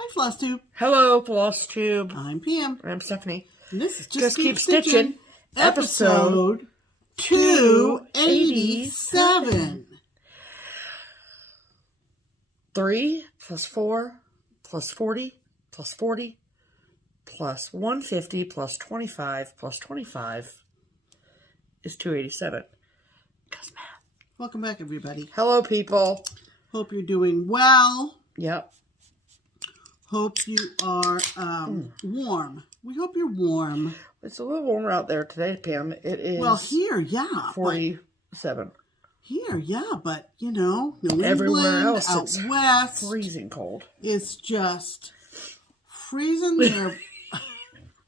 Hi, FlossTube. Hello, FlossTube. I'm Pam. I'm Stephanie. And this is Just Keep Stitching, episode 287. 3 plus 4 plus 40 plus 40 plus 150 plus 25 plus 25 is 287. Cause math. Welcome back, everybody. Hello, people. Hope you're doing well. Yep. Hope you are warm. We hope you're warm. It's a little warmer out there today, Pam. It is. Well, here, yeah. 47. Here, yeah, but, you know, New Everywhere England, else, out it's west, freezing cold. it's just freezing there.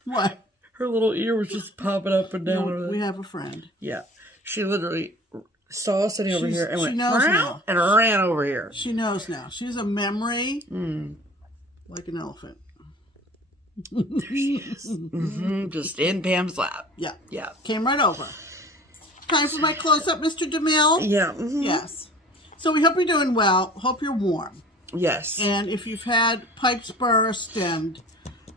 What? Her little ear was just popping up and down. No, we have a friend. Yeah. She literally saw us sitting over here and went, knows now. and ran over here. She knows now. She has a memory like an elephant. There she is. Just in Pam's lap. Yeah. Yeah. Came right over. Time for my close-up, Mr. DeMille. Yeah. Yes. So we hope you're doing well. Hope you're warm. Yes. And if you've had pipes burst and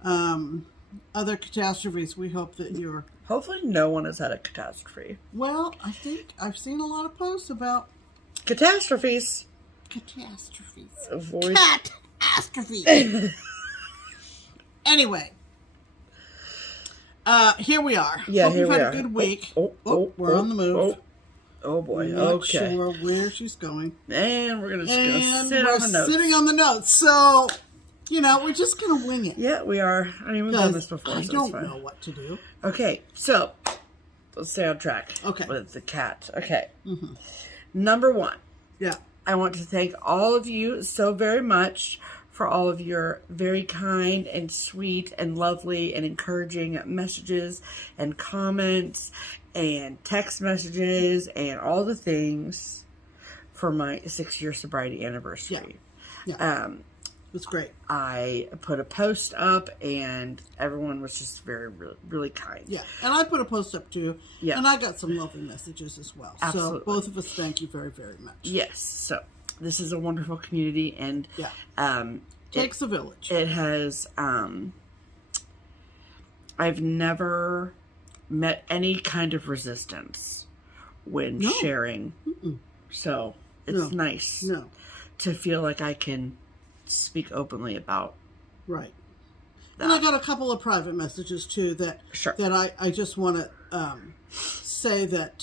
other catastrophes, we hope that you're... Hopefully no one has had a catastrophe. Well, I think I've seen a lot of posts about... Catastrophes. Catastrophes. Avoid... Cat-astrophe. Anyway. Here we are. Yeah, hope here you've we had are. a good week. We're on the move. Oh boy. I'm not Okay. sure where she's going. And we're gonna sit we're on the notes. sitting on the notes. So, you know, we're just going to wing it. Yeah, we are. I mean, we've done this before, I so don't it's fine. know what to do. Okay, so let's stay on track. Okay. With the cat. Okay. Number 1. Yeah. I want to thank all of you so very much for all of your very kind and sweet and lovely and encouraging messages and comments and text messages and all the things for my 6-year sobriety anniversary. Yeah. It was great. I put a post up and everyone was just really kind. Yeah. And I put a post up too. Yeah. And I got some lovely messages as well. Absolutely. So both of us thank you very, very much. Yes. So this is a wonderful community and Takes a village. It has I've never met any kind of resistance when sharing. So it's nice to feel like I can speak openly about that. And I got a couple of private messages too that I just want to say that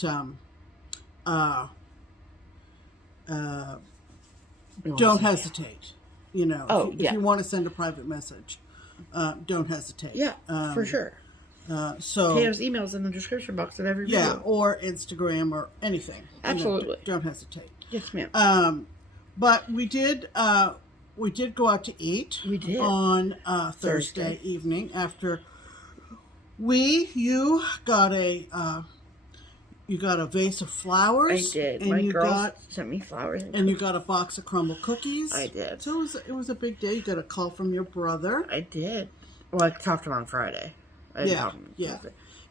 don't hesitate. You know, if you want to send a private message, don't hesitate. Yeah, for sure. So Pam's email's in the description box of every video. Yeah, or Instagram or anything. Absolutely. You know, don't hesitate. Yes, ma'am. But we did go out to eat. We did on Thursday evening after you got a vase of flowers. I did. And My you girl sent me flowers. And you got a box of crumble cookies. I did. So it was a big day. You got a call from your brother. I did. Well, I talked to him on Friday. Yeah.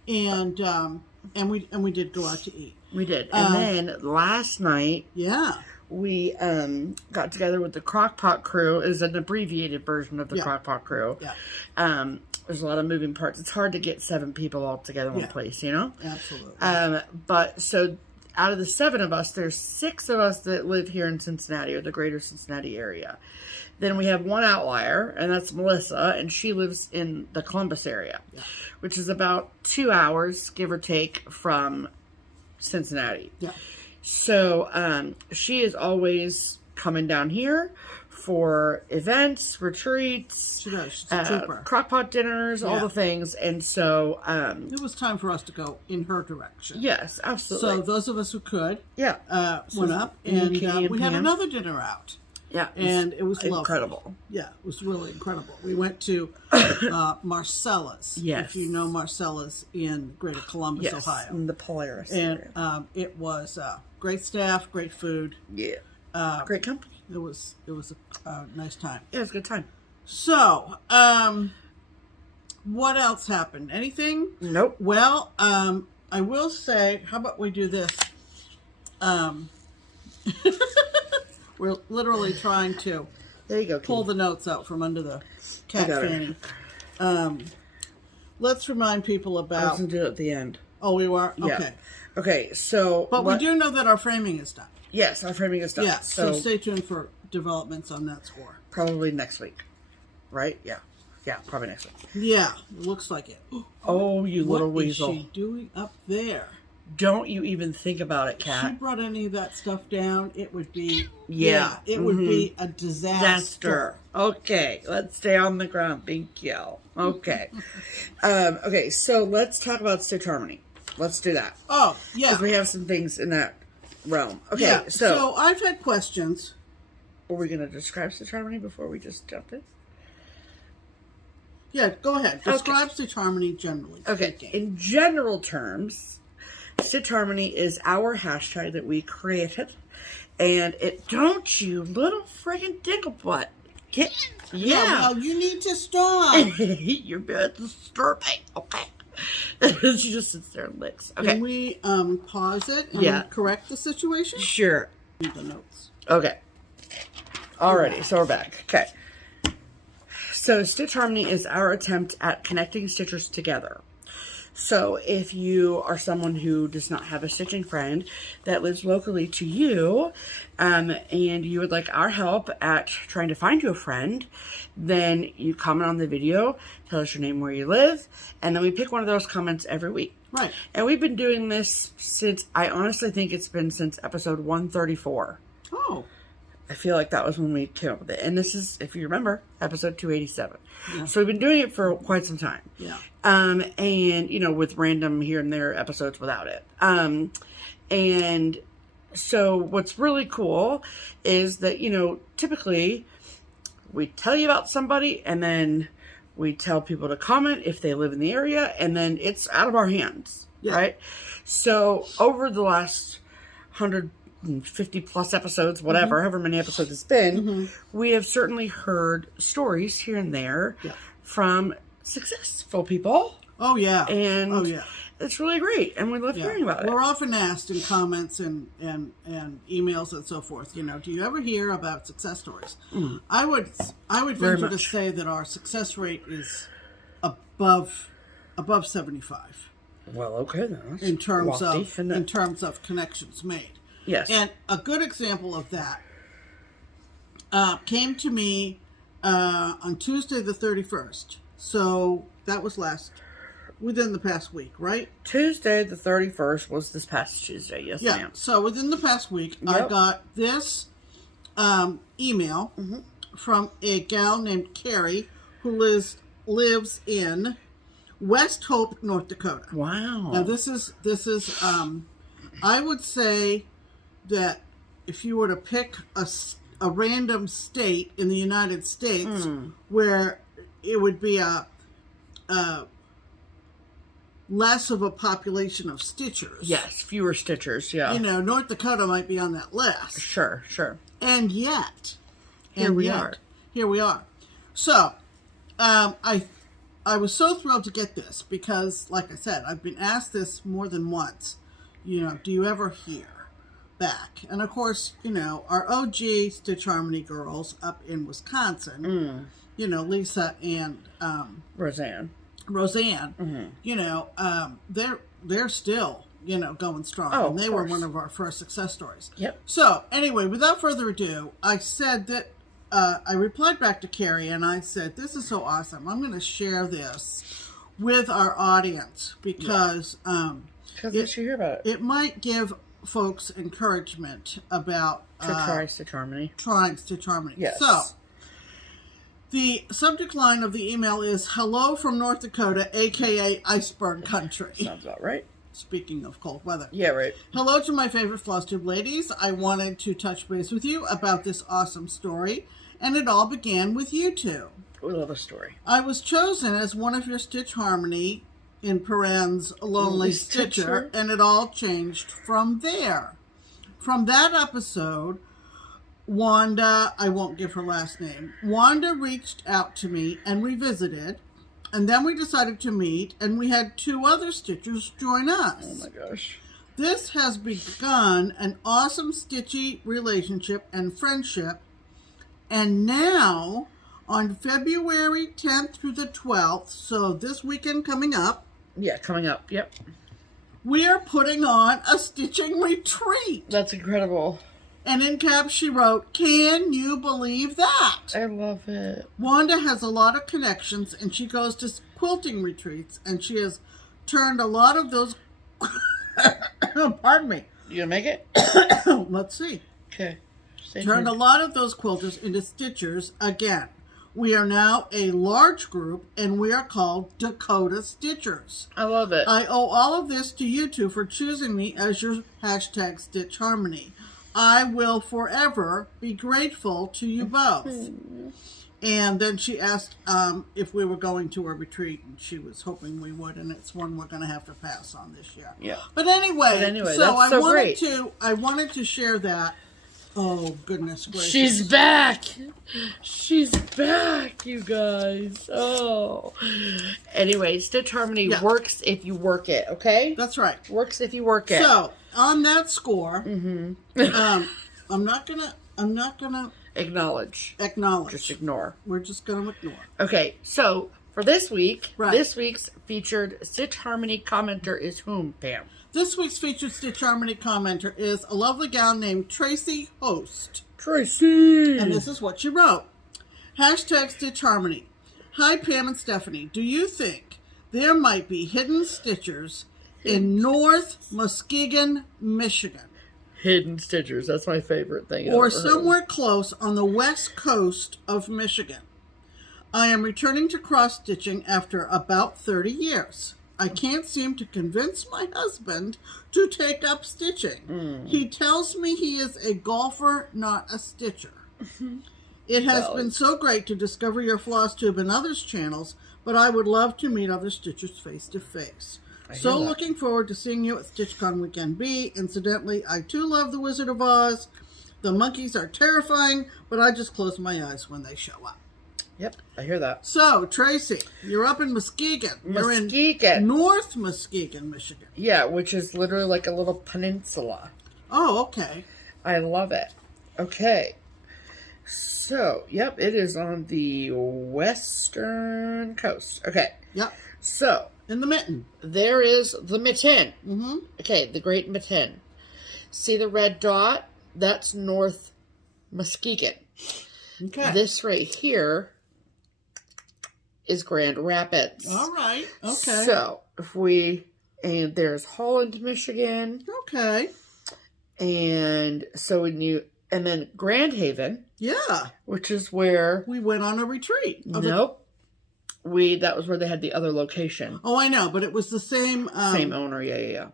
And we did go out to eat. We did. And then last night, we got together with the Crockpot crew. It is an abbreviated version of the Crockpot crew. Yeah. There's a lot of moving parts. It's hard to get 7 people all together in one place, you know? Absolutely. But so out of the 7 of us, there's 6 of us that live here in Cincinnati or the greater Cincinnati area. Then we have one outlier, and that's Melissa, and she lives in the Columbus area, which is about 2 hours, give or take, from Cincinnati. Yeah. So she is always coming down here for events, retreats, she does. She's a trooper. Crockpot dinners, all the things. And so it was time for us to go in her direction. Yes, absolutely. So those of us who could went up, and we had another dinner out. Yeah. And it was incredible. Lovely. Yeah, it was really incredible. We went to Marcella's. Yes. If you know Marcella's in Greater Columbus, Ohio. In the Polaris area. And it was great staff, great food. Yeah. Great company. It was a nice time. Yeah, it was a good time. So, what else happened? Anything? Nope. Well, I will say, how about we do this? We're literally trying to There you go, pull Kitty. the notes out from under the cat got it. fanny. Let's remind people I was about... going to do it at the end. Oh, we were? Yeah. Okay. Okay, so... But we do know that our framing is done. Yes, our framing is done. Yeah, so stay tuned for developments on that score. Probably next week. Right? Yeah. Yeah, probably next week. Yeah, it looks like it. Oh, you little What is weasel. she doing up there? Don't you even think about it, If she Kat. brought any of that stuff down, it would be... Yeah. it would be a disaster. Okay, let's stay on the ground. Thank you. Okay. Okay, so let's talk about Stitch Harmony. Let's do that. Oh, yeah. Because we have some things in that realm. Okay, Yeah, so so I've had questions. are we going to describe Stitch Harmony before we just jump in? Yeah, go ahead. Describe Stitch Harmony generally. Okay, in general terms, Stitch Harmony is our hashtag that we created. And it, don't you little friggin' dicklebutt. Get, yeah. Well, you need to stop. You're being disturbing. Okay. She just sits there and licks. Okay. Can we pause it and correct the situation? Sure. Read the notes. Okay. Alrighty, so we're back. Okay. So Stitch Harmony is our attempt at connecting stitchers together. So if you are someone who does not have a stitching friend that lives locally to you, and you would like our help at trying to find you a friend, then you comment on the video, tell us your name, where you live, and then we pick one of those comments every week. Right. And we've been doing this since, I honestly think it's been since episode 134. Oh. I feel like that was when we came up with it. And this is, if you remember, episode 287. Yeah. So we've been doing it for quite some time. Yeah. And, you know, with random here and there episodes without it. And so what's really cool is that, you know, typically we tell you about somebody and then we tell people to comment if they live in the area and then it's out of our hands. Yeah. Right? So over the last 150 plus episodes, whatever, however many episodes it's been, we have certainly heard stories here and there from successful people. Oh, yeah. And oh, yeah. it's really great. And we love hearing about it. We're often asked in comments and emails and so forth, you know, do you ever hear about success stories? I would venture to say that our success rate is above 75. Well, okay then. In terms of connections made. Yes. And a good example of that came to me on Tuesday the 31st. So that was within the past week, right? Tuesday the 31st was this past Tuesday. Yes, ma'am. So within the past week, I got this email from a gal named Carrie who lives in West Hope, North Dakota. Wow. Now this is I would say that if you were to pick a random state in the United States where it would be a less of a population of stitchers. Yes, fewer stitchers, yeah. You know, North Dakota might be on that list. Sure. And yet, Here we are. So, I was so thrilled to get this because, like I said, I've been asked this more than once. You know, do you ever hear back? And of course, you know, our OG Stitch Harmony girls up in Wisconsin, you know, Lisa and Roseanne, you know, they're still, you know, going strong. Oh, and they were one of our first success stories. Yep. So anyway, without further ado, I said that I replied back to Carrie and I said, this is so awesome. I'm going to share this with our audience because they should hear about it. It might give folks encouragement about try Stitch Harmony. Trying Stitch Harmony. Yes. So the subject line of the email is "Hello from North Dakota, aka Iceberg Country." Sounds about right. Speaking of cold weather. Yeah, right. Hello to my favorite FlossTube ladies. I wanted to touch base with you about this awesome story, and it all began with you two. We love a story. I was chosen as one of your Stitch Harmony, in parens, lonely stitcher, and it all changed from there. From that episode, Wanda, I won't give her last name, Wanda reached out to me and we visited, and then we decided to meet, and we had 2 other stitchers join us. Oh my gosh. This has begun an awesome stitchy relationship and friendship, And now, on February 10th through the 12th, so this weekend coming up. Yeah, coming up. Yep. We are putting on a stitching retreat. That's incredible. And in caps she wrote, "Can you believe that?" I love it. Wanda has a lot of connections, and she goes to quilting retreats, and she has turned a lot of those... Pardon me. You gonna make it? Let's see. Okay. Turned a lot of those quilters into stitchers again. We are now a large group, and we are called Dakota Stitchers. I love it. I owe all of this to you two for choosing me as your hashtag Stitch Harmony. I will forever be grateful to you both. And then she asked if we were going to a retreat, and she was hoping we would, and it's one we're going to have to pass on this year. Yeah. But anyway, so that's I wanted to share that. Oh, goodness gracious. She's back. She's back, you guys. Oh. Anyway, Stitch Harmony works if you work it, okay? That's right. Works if you work it. So, on that score, I'm not gonna acknowledge. Just ignore. We're just gonna ignore. Okay, so for this week, right. This week's featured Stitch Harmony commenter is whom, Pam? This week's featured Stitch Harmony commenter is a lovely gal named Tracy Host. Tracy! And this is what she wrote. Hashtag Stitch Harmony. Hi, Pam and Stephanie. Do you think there might be hidden stitchers in North Muskegon, Michigan? Hidden stitchers. That's my favorite thing. Or somewhere close on the west coast of Michigan. I am returning to cross-stitching after about 30 years. I can't seem to convince my husband to take up stitching. He tells me he is a golfer, not a stitcher. It has been so great to discover your FlossTube and others' channels, but I would love to meet other stitchers face to face. So looking forward to seeing you at StitchCon Weekend B. Incidentally, I too love The Wizard of Oz. The monkeys are terrifying, but I just close my eyes when they show up. Yep, I hear that. So, Tracy, you're up in Muskegon. You're in North Muskegon, Michigan. Yeah, which is literally like a little peninsula. Oh, okay. I love it. Okay. So, yep, it is on the western coast. Okay. Yep. So, in the mitten. There is the mitten. Mm-hmm. Okay, the Great Mitten. See the red dot? That's North Muskegon. Okay. This right here is Grand Rapids. All right. Okay. So, and there's Holland, Michigan. Okay. And so and then Grand Haven. Yeah. Which is where we went on a retreat. Nope. That was where they had the other location. Oh, I know, but it was the same... same owner, yeah.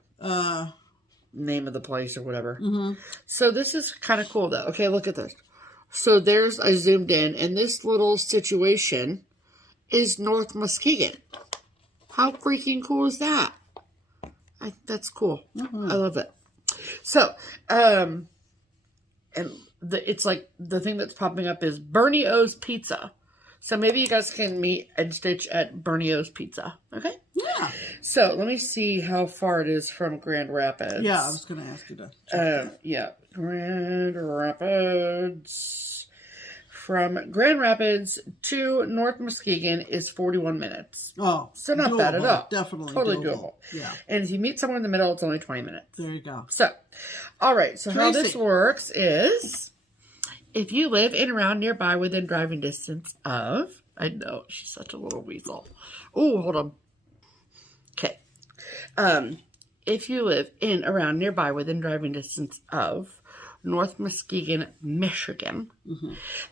Name of the place or whatever. Mm-hmm. So this is kind of cool, though. Okay, look at this. So I zoomed in, and this little situation is North Muskegon. How freaking cool is that? That's cool. Mm-hmm. I love it. So, and it's like the thing that's popping up is Bernie O's Pizza. So maybe you guys can meet and stitch at Bernie O's Pizza. Okay? Yeah. So let me see how far it is from Grand Rapids. Yeah, I was going to ask you to check yeah. Grand Rapids. From Grand Rapids to North Muskegon is 41 minutes. Oh. So not doable. bad at all. Definitely totally doable. Yeah. And if you meet someone in the middle, it's only 20 minutes. There you go. So, all right. So Tracy. how this works is if you live in around nearby within driving distance of, I know, she's such a little weasel. Oh, hold on. Okay. If you live in around nearby within driving distance of North Muskegon, Michigan,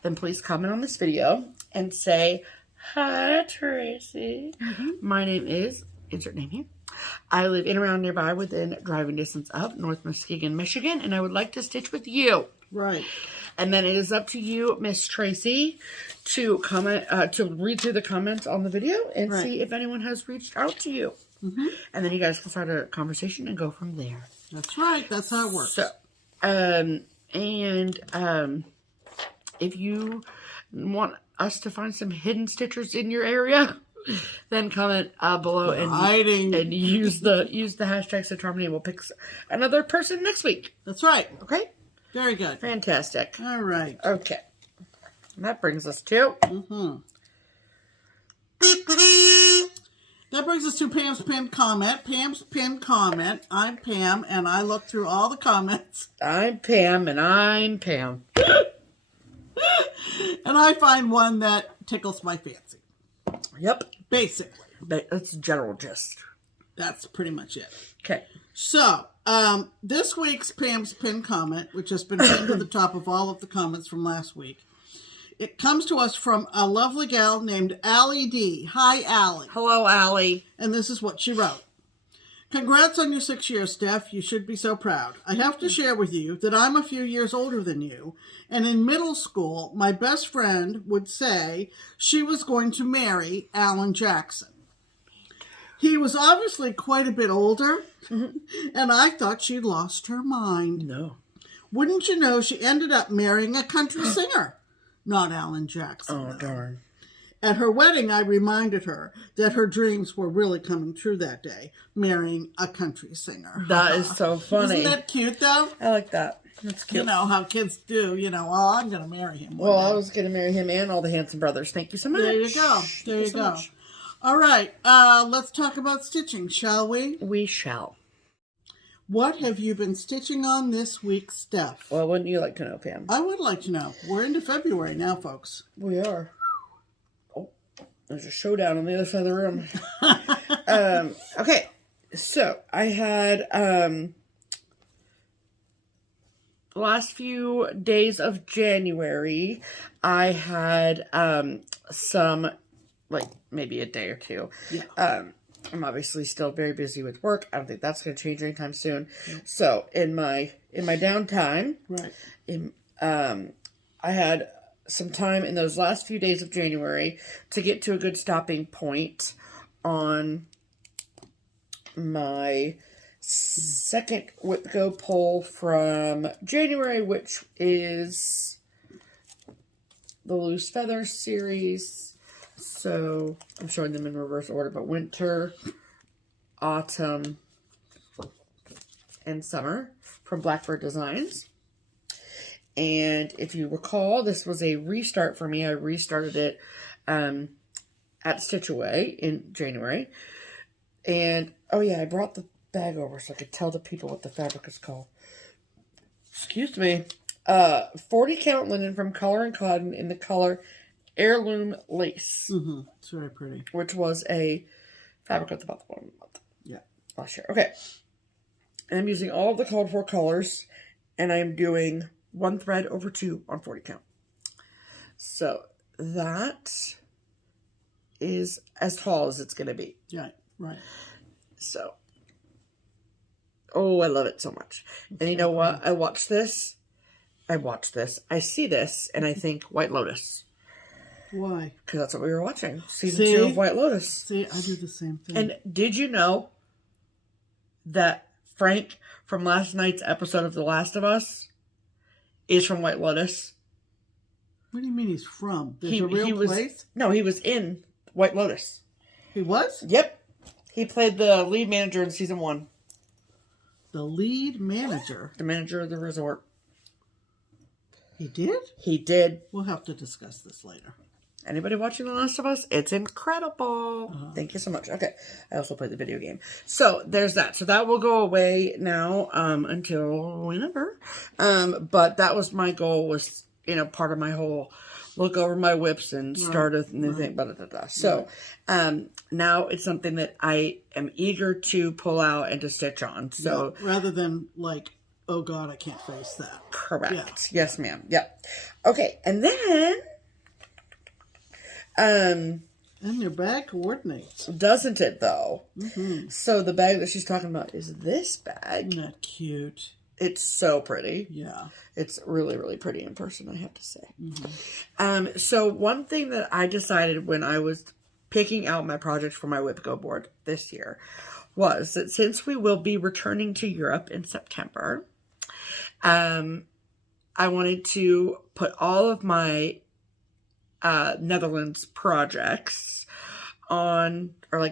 then please comment on this video and say, "Hi, Tracy. My name is," insert name here. "I live in around nearby within driving distance of North Muskegon, Michigan, and I would like to stitch with you." Right. And then it is up to you, Miss Tracy, to comment, to read through the comments on the video and see if anyone has reached out to you. And then you guys can start a conversation and go from there. That's right. That's how it works. So, if you want us to find some hidden stitchers in your area, then comment below and use the hashtag Stitch Harmony, and we'll pick another person next week. That's right. Okay. Very good. Fantastic. All right. Okay. And that brings us to... That brings us to Pam's pinned comment. Pam's pinned comment. I'm Pam, and I look through all the comments. I'm Pam, and I'm Pam. And I find one that tickles my fancy. Yep. Basically. That's general gist. That's pretty much it. Okay. So, this week's Pam's pinned comment, which has been pinned to the top of all of the comments from last week, it comes to us from a lovely gal named Allie D. Hi, Allie. Hello, Allie. And this is what she wrote. Congrats on your 6 years, Steph. You should be so proud. I have to share with you that I'm a few years older than you, and in middle school, my best friend would say she was going to marry Alan Jackson. He was obviously quite a bit older, and I thought she'd lost her mind. No. Wouldn't you know, she ended up marrying a country singer, not Alan Jackson. Oh, darn. At her wedding, I reminded her that her dreams were really coming true that day, marrying a country singer. That is so funny. Isn't that cute, though? I like that. That's cute. You know how kids do, oh, I'm going to marry him. Well, I was going to marry him and all the Hanson brothers. Thank you so much. There you go. There you go. All right, let's talk about stitching, shall we? We shall. What have you been stitching on this week, Steph? Well, wouldn't you like to know, Pam? I would like to know. We're into February now, folks. We are. Oh, there's a showdown on the other side of the room. Okay, so I had last few days of January, I had some, like maybe a day or two. Yeah. I'm obviously still very busy with work. I don't think that's going to change anytime soon. Yeah. So in my downtime, right, I had some time in those last few days of January to get to a good stopping point on my second WIPGO poll from January, which is the Loose Feathers series. So I'm showing them in reverse order, but winter, autumn, and summer from Blackbird Designs. And if you recall, this was a restart for me. I restarted it at Stitch Away in January. And, oh yeah, I brought the bag over so I could tell the people what the fabric is called. Excuse me. 40 count linen from Color and Cotton in the color Heirloom Lace. Mm-hmm. It's very pretty. Which was a fabric at about the bottom of the month. Yeah. Last year. Okay. And I'm using all of the called for colors. And I'm doing 1 thread over 2 on 40 count. So that is as tall as it's going to be. Yeah. Right. So. Oh, I love it so much. And you know what? I see this and I think White Lotus. Why? Because that's what we were watching. Season 2 of White Lotus. See, I do the same thing. And did you know that Frank from last night's episode of The Last of Us is from White Lotus? What do you mean he's from? There's a real place? No, he was in White Lotus. He was? Yep. He played the lead manager in season 1. The lead manager? The manager of the resort. He did? He did. We'll have to discuss this later. Anybody watching The Last of Us? It's incredible. Thank you so much. Okay. I also played the video game. So, there's that. So, that will go away now until whenever. But that was my goal, was, part of my whole look over my whips and start a new thing. Blah, blah, blah. So, now it's something that I am eager to pull out and to stitch on. So, rather than like, oh God, I can't face that. Correct. Yeah. Yes, ma'am. Yep. Okay. And then... and your bag coordinates. Doesn't it, though? Mm-hmm. So the bag that she's talking about is this bag. Isn't that cute? It's so pretty. Yeah. It's really, really pretty in person, I have to say. Mm-hmm. So one thing that I decided when I was picking out my projects for my WIPGO board this year was that since we will be returning to Europe in September, I wanted to put all of my Netherlands projects on, or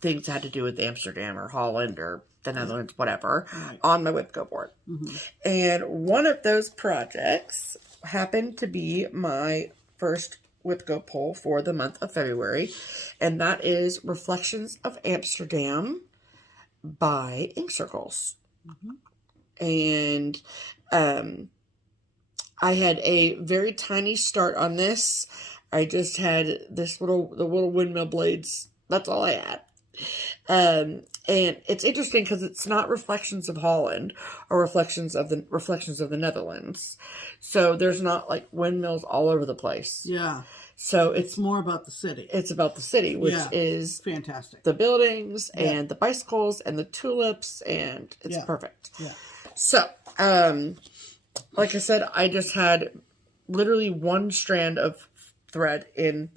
things that had to do with Amsterdam or Holland or the Netherlands, whatever, on my WIPGO board. Mm-hmm. And one of those projects happened to be my first WIPGO poll for the month of February, and that is Reflections of Amsterdam by Ink Circles. And I had a very tiny start on this. I just had the little windmill blades. That's all I had. And it's interesting because it's not Reflections of Holland or Reflections of the Netherlands. So there's not like windmills all over the place. Yeah. So it's more about the city. It's about the city, which is fantastic. The buildings and the bicycles and the tulips, and it's perfect. Yeah. So, like I said, I just had literally one strand of thread in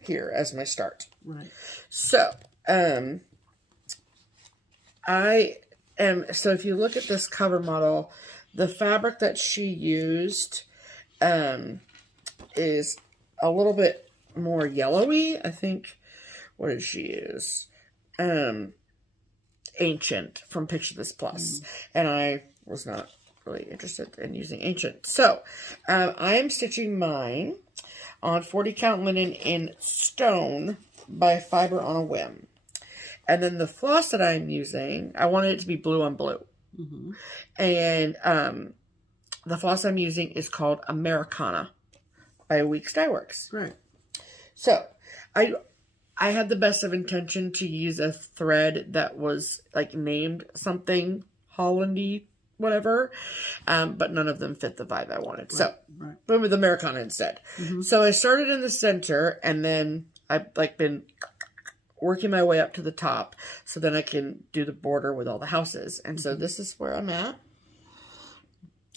here as my start. Right. So, so if you look at this cover model, the fabric that she used, is a little bit more yellowy. I think, what did she use? Ancient from Picture This Plus. And I was not really interested in using Ancient. So, I am stitching mine on 40 count linen in Stone by Fiber on a Whim. And then the floss that I'm using, I wanted it to be blue on blue. And the floss I'm using is called Americana by Weeks Dye Works. Right. So, I had the best of intention to use a thread that was like named something Hollandy, whatever, but none of them fit the vibe I wanted. Right. So, went with Americana instead. So I started in the center, and then I've like been working my way up to the top, so then I can do the border with all the houses. And so this is where I'm at.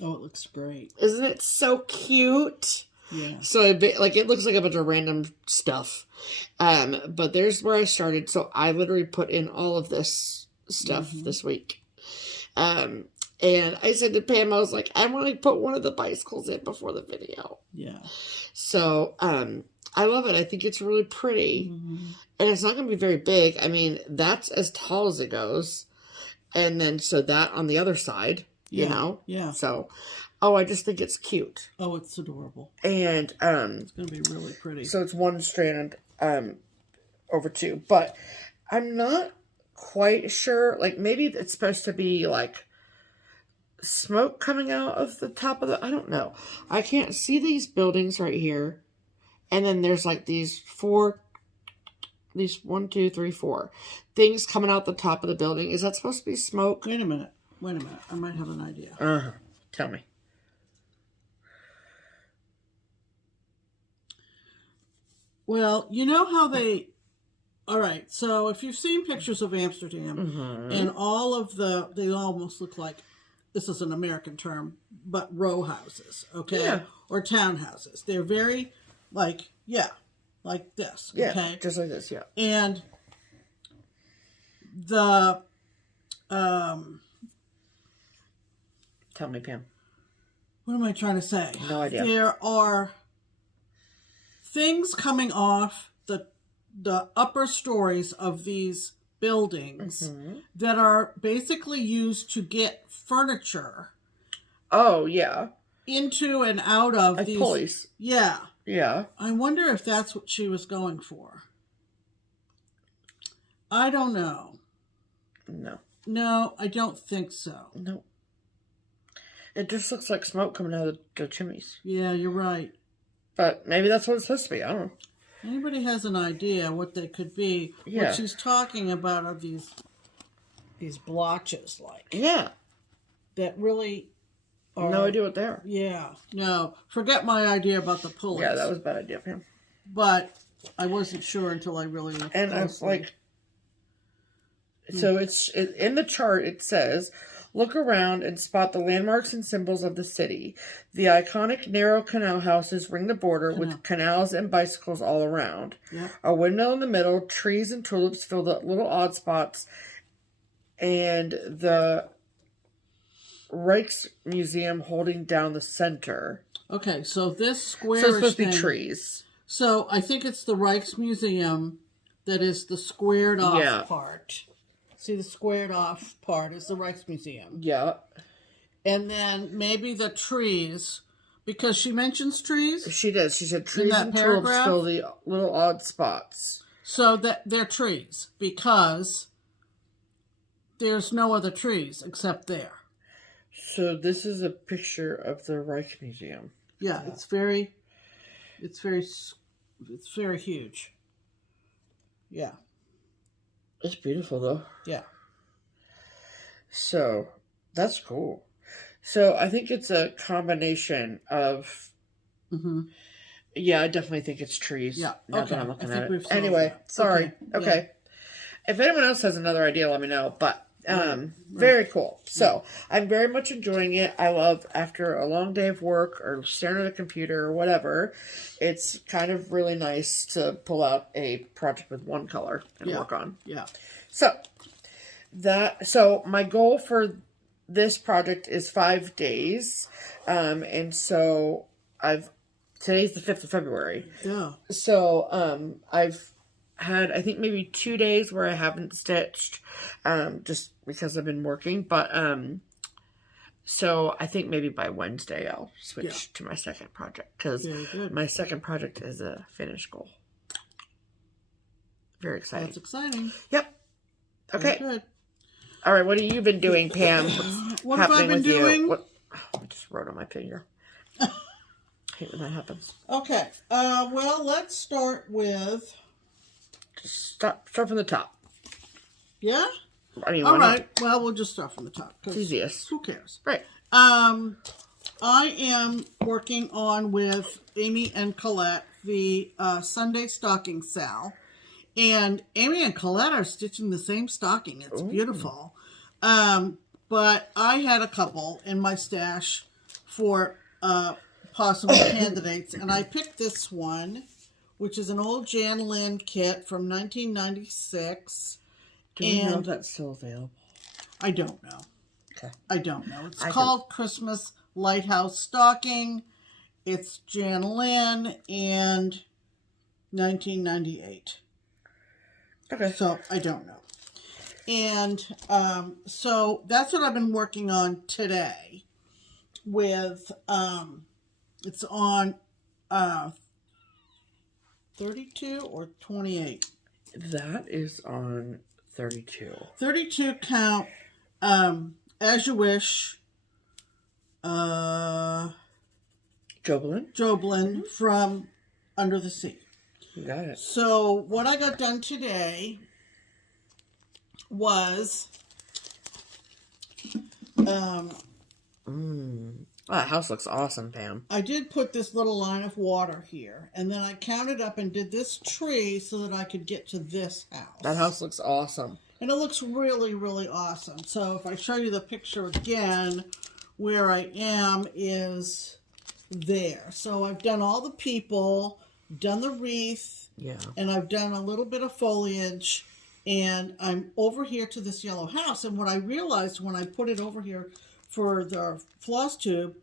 Oh, it looks great. Isn't it so cute? Yeah. So it looks like a bunch of random stuff. But there's where I started. So I literally put in all of this stuff this week. And I said to Pam, I was like, I want to put one of the bicycles in before the video. Yeah. So, I love it. I think it's really pretty. And it's not going to be very big. I mean, that's as tall as it goes. And then, so that on the other side, you know? Yeah. So, I just think it's cute. Oh, it's adorable. And, it's going to be really pretty. So it's one strand, over two. But I'm not quite sure. Like, maybe it's supposed to be, like, smoke coming out of the top of the... I don't know. I can't see these buildings right here. And then there's, like, these 1, 2, 3, 4 things coming out the top of the building. Is that supposed to be smoke? Wait a minute. I might have an idea. Tell me. Well, you know how they... All right, so if you've seen pictures of Amsterdam, and all of they almost look like, this is an American term, but row houses, okay? Yeah. Or townhouses. They're very, like this, Yeah, okay? just like this, yeah. And the... Tell me, Pam. What am I trying to say? No idea. There are things coming off the upper stories of these buildings that are basically used to get furniture. Oh, yeah. Into and out of like these pulleys. Yeah. Yeah. I wonder if that's what she was going for. I don't know. No, I don't think so. No. It just looks like smoke coming out of the chimneys. Yeah, you're right. But maybe that's what it's supposed to be. I don't know. Anybody has an idea what they could be? Yeah. What she's talking about are these blotches, like. Yeah. That really are... No idea what they are. Yeah. No. Forget my idea about the pulleys. Yeah, that was a bad idea, Pam. But I wasn't sure until I really looked And I was like... So it's in the chart, it says... Look around and spot the landmarks and symbols of the city. The iconic narrow canal houses ring the border with canals and bicycles all around. Yeah. A windmill in the middle, trees and tulips fill the little odd spots, and the Rijksmuseum holding down the center. Okay, so this square So it's supposed to be trees. So I think it's the Rijksmuseum that is the squared off part. See, the squared off part is the Rijksmuseum. Yeah. And then maybe the trees Because she mentions trees. She does. She said trees that and paragraph? tulips fill the little odd spots. So that they're trees because there's no other trees except there. So this is a picture of the Reich Museum. Yeah, it's very huge. Yeah. It's beautiful though. Yeah. So that's cool. So I think it's a combination of. Yeah, I definitely think it's trees. Yeah. Now that I'm looking at it. Anyway, sorry. Okay. If anyone else has another idea, let me know. But very cool. So I'm very much enjoying it. I love after a long day of work or staring at a computer or whatever, it's kind of really nice to pull out a project with one color and work on. Yeah. So my goal for this project is 5 days. And so today's the 5th of February. Yeah. So I've had, I think, maybe 2 days where I haven't stitched, just because I've been working. But so I think maybe by Wednesday I'll switch to my second project, because my second project is a finish goal. Very exciting. That's exciting. Yep. Okay. Very good. All right. What have you been doing, Pam? What have I been doing? I just wrote on my finger. I hate when that happens. Okay. Well, let's start with. Start from the top. Yeah. I mean, all right. Well, we'll just start from the top. It's easiest. Who cares? Right. I am working on with Amy and Colette the Sunday Stocking SAL. And Amy and Colette are stitching the same stocking. It's beautiful. But I had a couple in my stash for possible candidates. And I picked this one, which is an old Jan Lynn kit from 1996. Do you know if that's still available? I don't know. Okay. I don't know. It's called Christmas Lighthouse Stocking. It's Jan Lynn and 1998. Okay. So I don't know. And so that's what I've been working on today with, it's on 32 or 28. That is on 32. 32 count, as you wish, Joblin from Under the Sea. You got it. So what I got done today was That house looks awesome, Pam. I did put this little line of water here, and then I counted up and did this tree so that I could get to this house. That house looks awesome. And it looks really, really awesome. So if I show you the picture again, where I am is there. So I've done all the people, done the wreath, and I've done a little bit of foliage, and I'm over here to this yellow house. And what I realized when I put it over here for the floss tube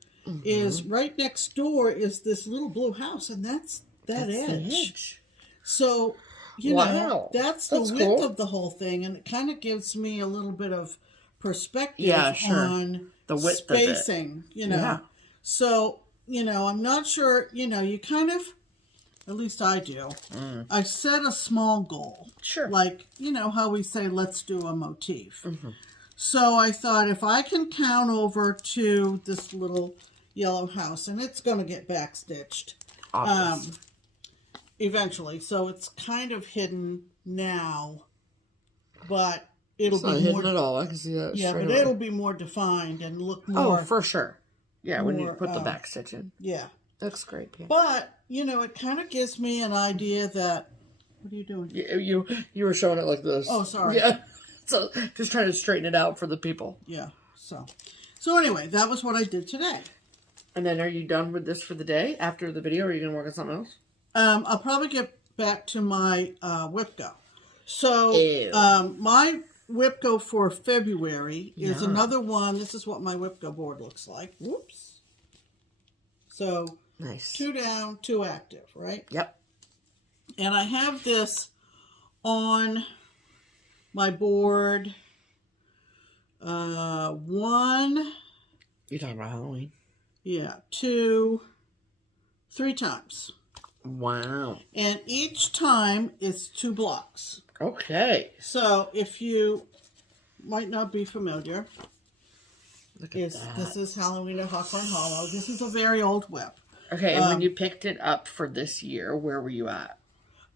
is right next door is this little blue house, and that's edge. So, you know, that's the width cool. of the whole thing, and it kind of gives me a little bit of perspective on the width spacing, of it. you know. Yeah. So, you know, I'm not sure, you know, you kind of, at least I do, I set a small goal. Sure. Like, you know, how we say, let's do a motif. So I thought if I can count over to this little yellow house, and it's going to get backstitched eventually. So it's kind of hidden now, but it'll be not hidden at all. I can see that. Yeah, but it'll be more defined and look more. Oh, for sure. Yeah, when you put the backstitch in. Yeah. That's great, Pam. But, you know, it kind of gives me an idea that... What are you doing? You were showing it like this. Oh, sorry. Yeah. So, just trying to straighten it out for the people. Yeah. So anyway, that was what I did today. And then are you done with this for the day after the video, or are you going to work on something else? I'll probably get back to my WIPGO. So, my WIPGO for February is another one. This is what my WIPGO board looks like. Whoops. So, nice. 2 down, 2 active, right? Yep. And I have this on my board. 1. You're talking about Halloween. Yeah. 2. 3 times. Wow. And each time is 2 blocks. Okay. So if you might not be familiar, Look at that. this is Halloween at Hawthorne Hollow. This is a very old WIP. Okay, and when you picked it up for this year, where were you at?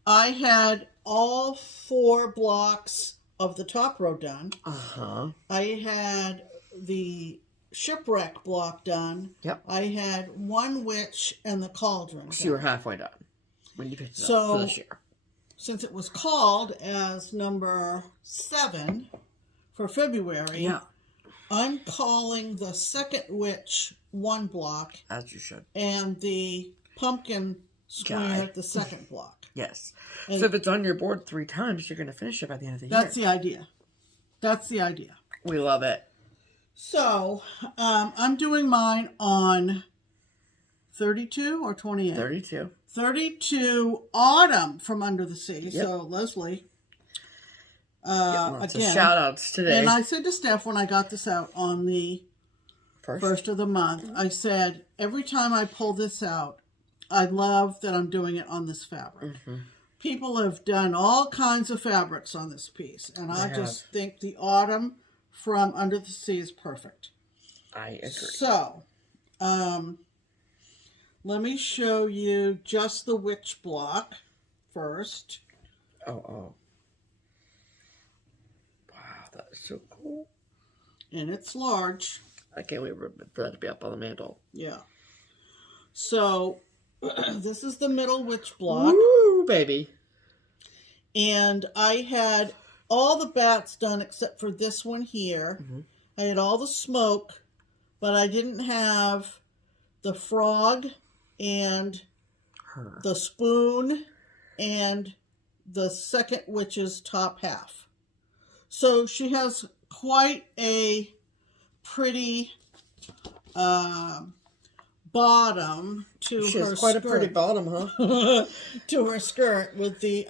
I had all 4 blocks of the top row done. Uh-huh. I had the shipwreck block done. Yep. I had 1 witch and the cauldron. So you were halfway done when you picked it up for this year. Since it was called as number 7 for February, Yeah. I'm calling the second witch 1 block. As you should. And the pumpkin square the second block. Yes. And so if it's on your board 3 times, you're going to finish it by the end of the year. That's the idea. That's the idea. We love it. So, I'm doing mine on 32 or 28? 32. 32 Autumn from Under the Sea. Yep. So, Leslie. Lots Again. of shout outs today. And I said to Steph when I got this out on the first of the month, I said, every time I pull this out, I love that I'm doing it on this fabric. Mm-hmm. People have done all kinds of fabrics on this piece, and I just think the Autumn from Under the Sea is perfect. I agree. So, let me show you just the witch block first. Oh. Wow, that's so cool. And it's large. I can't wait for that to be up on the mantle. Yeah. So, this is the middle witch block. Woo, baby. And I had all the bats done except for this one here. Mm-hmm. I had all the smoke, but I didn't have the frog and the spoon and the second witch's top half. So she has quite a pretty bottom to her skirt. She has quite a pretty bottom, huh? To her skirt with the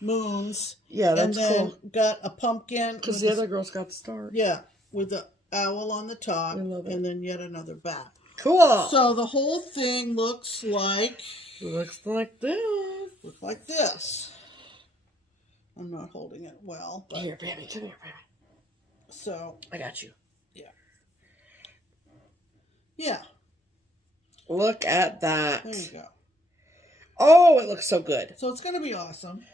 moons. Yeah, that's and then cool. Got a pumpkin. Because the other girls got the star. Yeah, with the owl on the top. I love it. And then yet another bat. Cool. So the whole thing looks like... Looks like this. Looks like this. I'm not holding it well. But, Here, baby. Come here, baby. So... I got you. Yeah. Yeah. Look at that. There you go. Oh, it looks so good. So it's going to be awesome.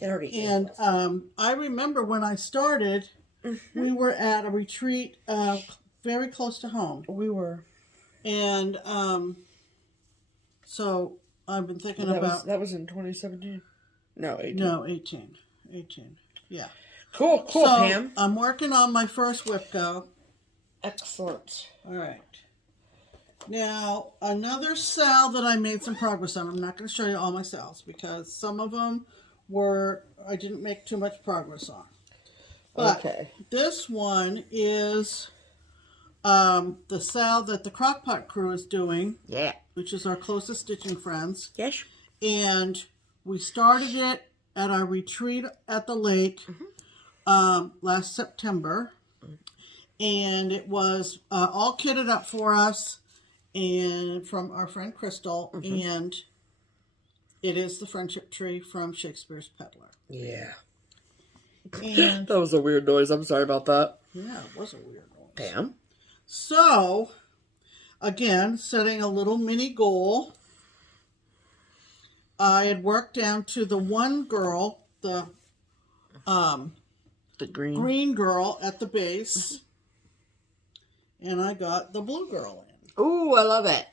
It already is. And I remember when I started, we were at a retreat very close to home. We were. And so I've been thinking about... That was in 2017? No, 18. No, 18. 18. Yeah. Cool, So Pam. I'm working on my first WIPGO. Excellent. All right. Now, another SAL that I made some progress on. I'm not going to show you all my SALs because some of them I didn't make too much progress on. But this one is the SAL that the Crockpot crew is doing. Yeah. Which is our closest stitching friends. Yes. And we started it at our retreat at the lake last September. And it was all kitted up for us and from our friend Crystal. And it is the friendship tree from Shakespeare's Peddler. Yeah. And that was a weird noise. I'm sorry about that. Yeah, it was a weird noise. Pam? So, again, setting a little mini goal. I had worked down to the one girl, the green girl at the base. And I got the blue girl in. Ooh, I love it.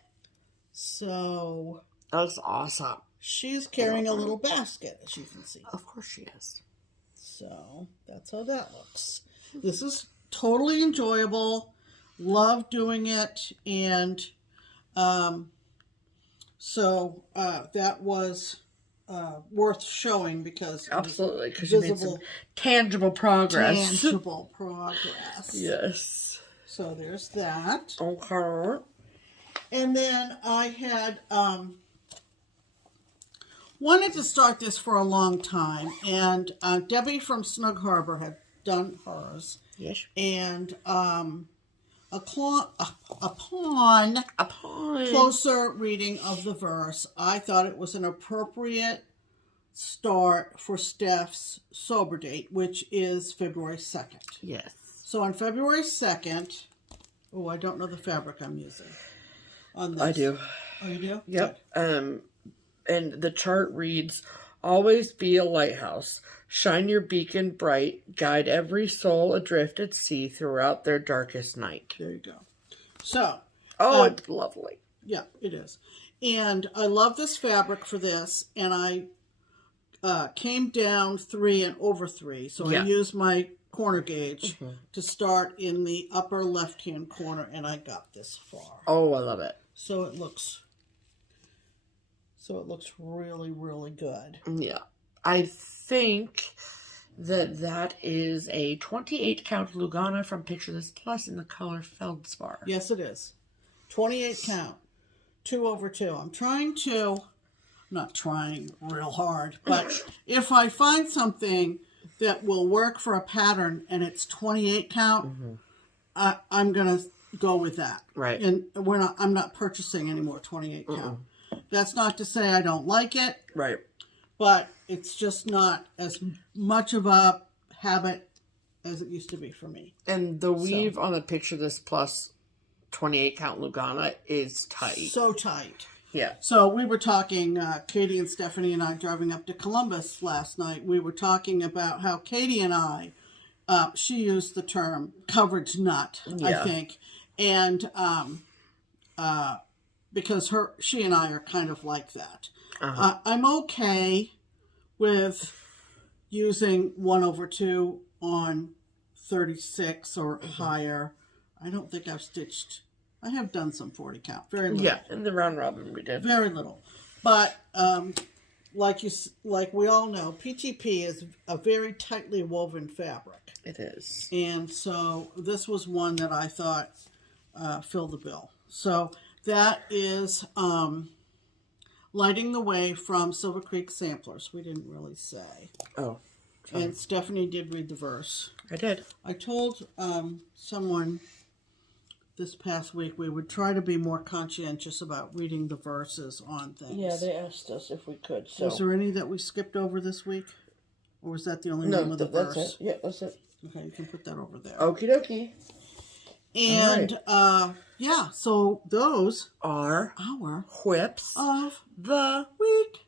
So... That looks awesome. She's carrying a little basket, as you can see. Of course she is. So, that's how that looks. This is totally enjoyable. Love doing it. And so that was worth showing because absolutely, because you made some tangible progress. Tangible progress. Yes. So there's that. Okay. And then I had wanted to start this for a long time, and Debbie from Snug Harbor had done hers. Yes. And upon closer reading of the verse, I thought it was an appropriate start for Steph's sober date, which is February 2nd. Yes. So on February 2nd, I don't know the fabric I'm using on this. I do. Oh, you do? Yep. And the chart reads, always be a lighthouse. Shine your beacon bright. Guide every soul adrift at sea throughout their darkest night. There you go. So. It's lovely. Yeah, it is. And I love this fabric for this. And I came down 3 and over 3. So I used my corner gauge to start in the upper left-hand corner. And I got this far. Oh, I love it. So it looks really, really good. Yeah. I think that is a 28 count Lugana from Picture This Plus in the color Feldspar. Yes, it is. 28 count. 2 over 2. I'm not trying real hard, but if I find something that will work for a pattern and it's 28 count, I'm going to go with that. Right. And I'm not purchasing any more 28 count. That's not to say I don't like it. Right. But it's just not as much of a habit as it used to be for me. And the weave on the Picture This Plus 28 count Lugana is tight. So tight. Yeah. So we were talking, Katie and Stephanie and I driving up to Columbus last night. We were talking about how Katie and I, she used the term coverage nut, I think. And because she and I are kind of like that. I'm okay with using 1 over 2 on 36 or higher. I don't think I have done some 40 count. Very little. Yeah, in the round robin we did. Very little. But like we all know, PTP is a very tightly woven fabric. It is. And so this was one that I thought filled the bill. So that is Lighting the Way from Silver Creek Samplers. We didn't really say. Oh. Sorry. And Stephanie did read the verse. I did. I told someone this past week we would try to be more conscientious about reading the verses on things. Yeah, they asked us if we could. So. Was there any that we skipped over this week? Or was that the only name of the verse? That's it. Yeah, that's it. Okay, you can put that over there. Okie dokie. And, so those are our whips of the week.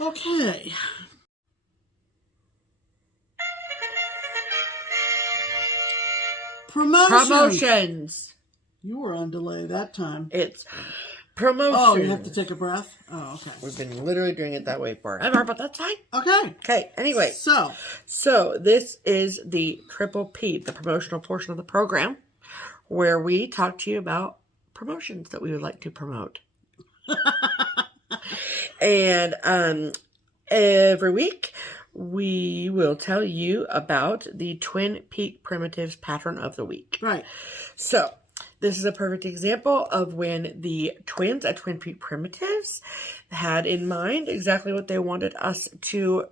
Okay. Promotions. You were on delay that time. It's promotions. Oh, you have to take a breath? Oh, okay. We've been literally doing it that way forever, but that's fine. Okay. Okay, anyway. So this is the Triple P, the promotional portion of the program, where we talk to you about promotions that we would like to promote. And every week, we will tell you about the Twin Peak Primitives pattern of the week. Right. So, this is a perfect example of when the twins at Twin Peak Primitives had in mind exactly what they wanted us to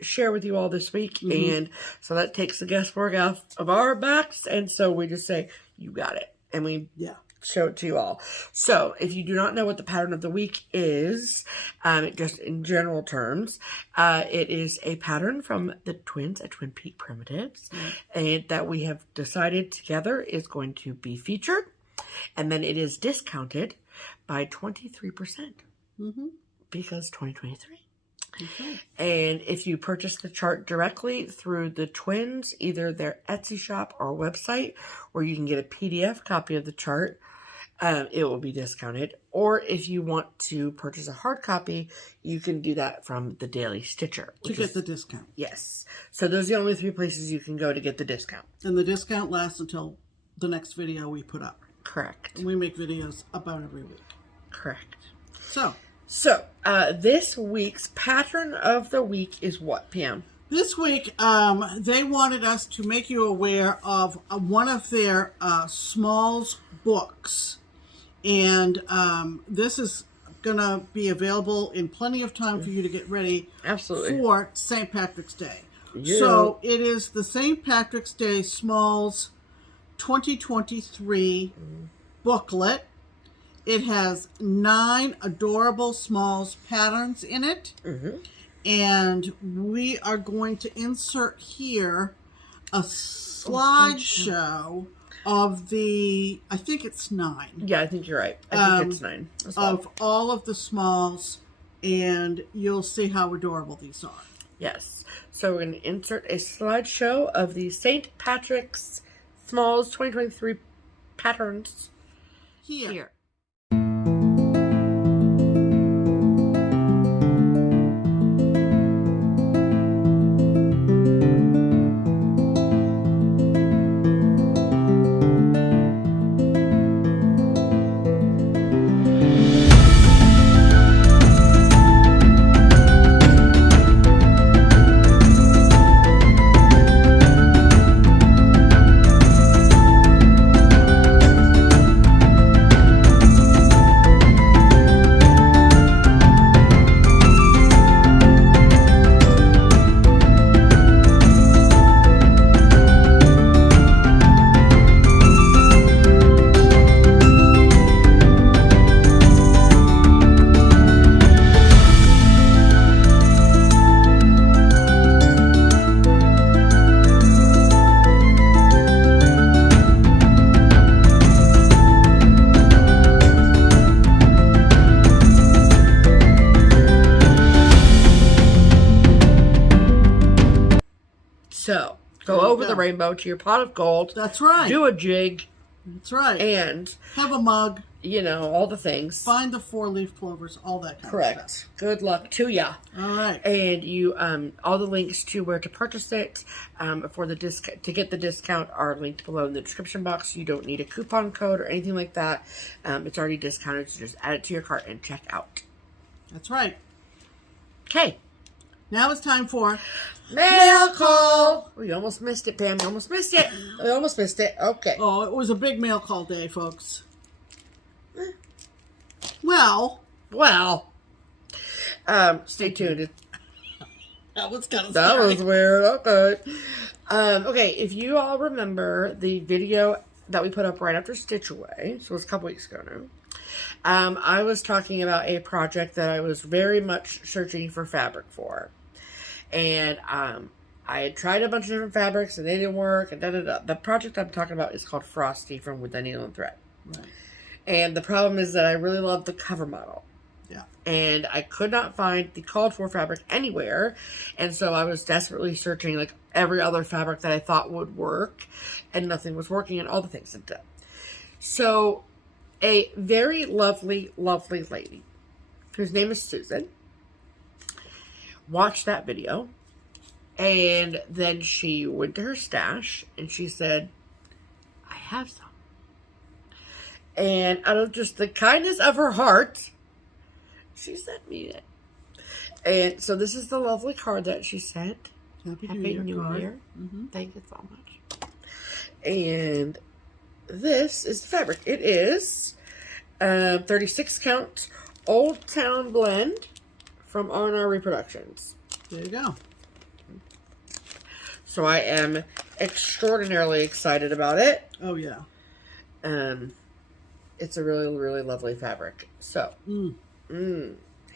share with you all this week. And so that takes the guesswork off of our backs. And so we just say, you got it. And we show it to you all. So if you do not know what the pattern of the week is, just in general terms, it is a pattern from the twins at Twin Peak Primitives and that we have decided together is going to be featured. And then it is discounted by 23% because 2023. Okay. And if you purchase the chart directly through the twins, either their Etsy shop or website, or you can get a PDF copy of the chart, it will be discounted. Or if you want to purchase a hard copy, you can do that from the Daily Stitcher. To get the discount. Yes. So those are the only 3 places you can go to get the discount. And the discount lasts until the next video we put up. Correct. And we make videos about every week. Correct. So, this week's pattern of the week is what, Pam? This week, they wanted us to make you aware of one of their Smalls books. And this is going to be available in plenty of time for you to get ready for St. Patrick's Day. Yeah. So, it is the St. Patrick's Day Smalls 2023 booklet. It has 9 adorable smalls patterns in it. And we are going to insert here a slideshow of the, I think it's 9. Yeah, I think you're right. I think it's 9 as well. Of all of the smalls, and you'll see how adorable these are. Yes. So we're going to insert a slideshow of the St. Patrick's Smalls 2023 patterns here. So, go over the rainbow to your pot of gold. That's right. Do a jig. That's right. And have a mug. You know, all the things. Find the 4-leaf clovers, all that kind Correct. of stuff. Good luck to ya. All right. And you, all the links to where to purchase it for the to get the discount are linked below in the description box. You don't need a coupon code or anything like that. It's already discounted, so just add it to your cart and check out. That's right. Okay. Now it's time for mail call. We almost missed it, Pam. You almost missed it. We almost missed it. Okay. Oh, it was a big mail call day, folks. Well. Stay tuned. That was kind of That scary. was weird. Okay. Okay, if you all remember the video that we put up right after Stitch Away, so it was a couple weeks ago now, I was talking about a project that I was very much searching for fabric for. And I had tried a bunch of different fabrics and they didn't work. And The project I'm talking about is called Frosty from With the Needle and Thread. Right. And the problem is that I really love the cover model. Yeah. And I could not find the called for fabric anywhere. And so I was desperately searching like every other fabric that I thought would work. And nothing was working and all the things had done. So a very lovely, lovely lady whose name is Susan watched that video, and then she went to her stash and she said, I have some. And out of just the kindness of her heart, she sent me it. And so this is the lovely card that she sent. Happy New Year. Mm-hmm. Thank you so much. And this is the fabric. It is 36 count Old Town Blend from R&R Reproductions. There you go. So I am extraordinarily excited about it. Oh, yeah. It's a really, really lovely fabric. So,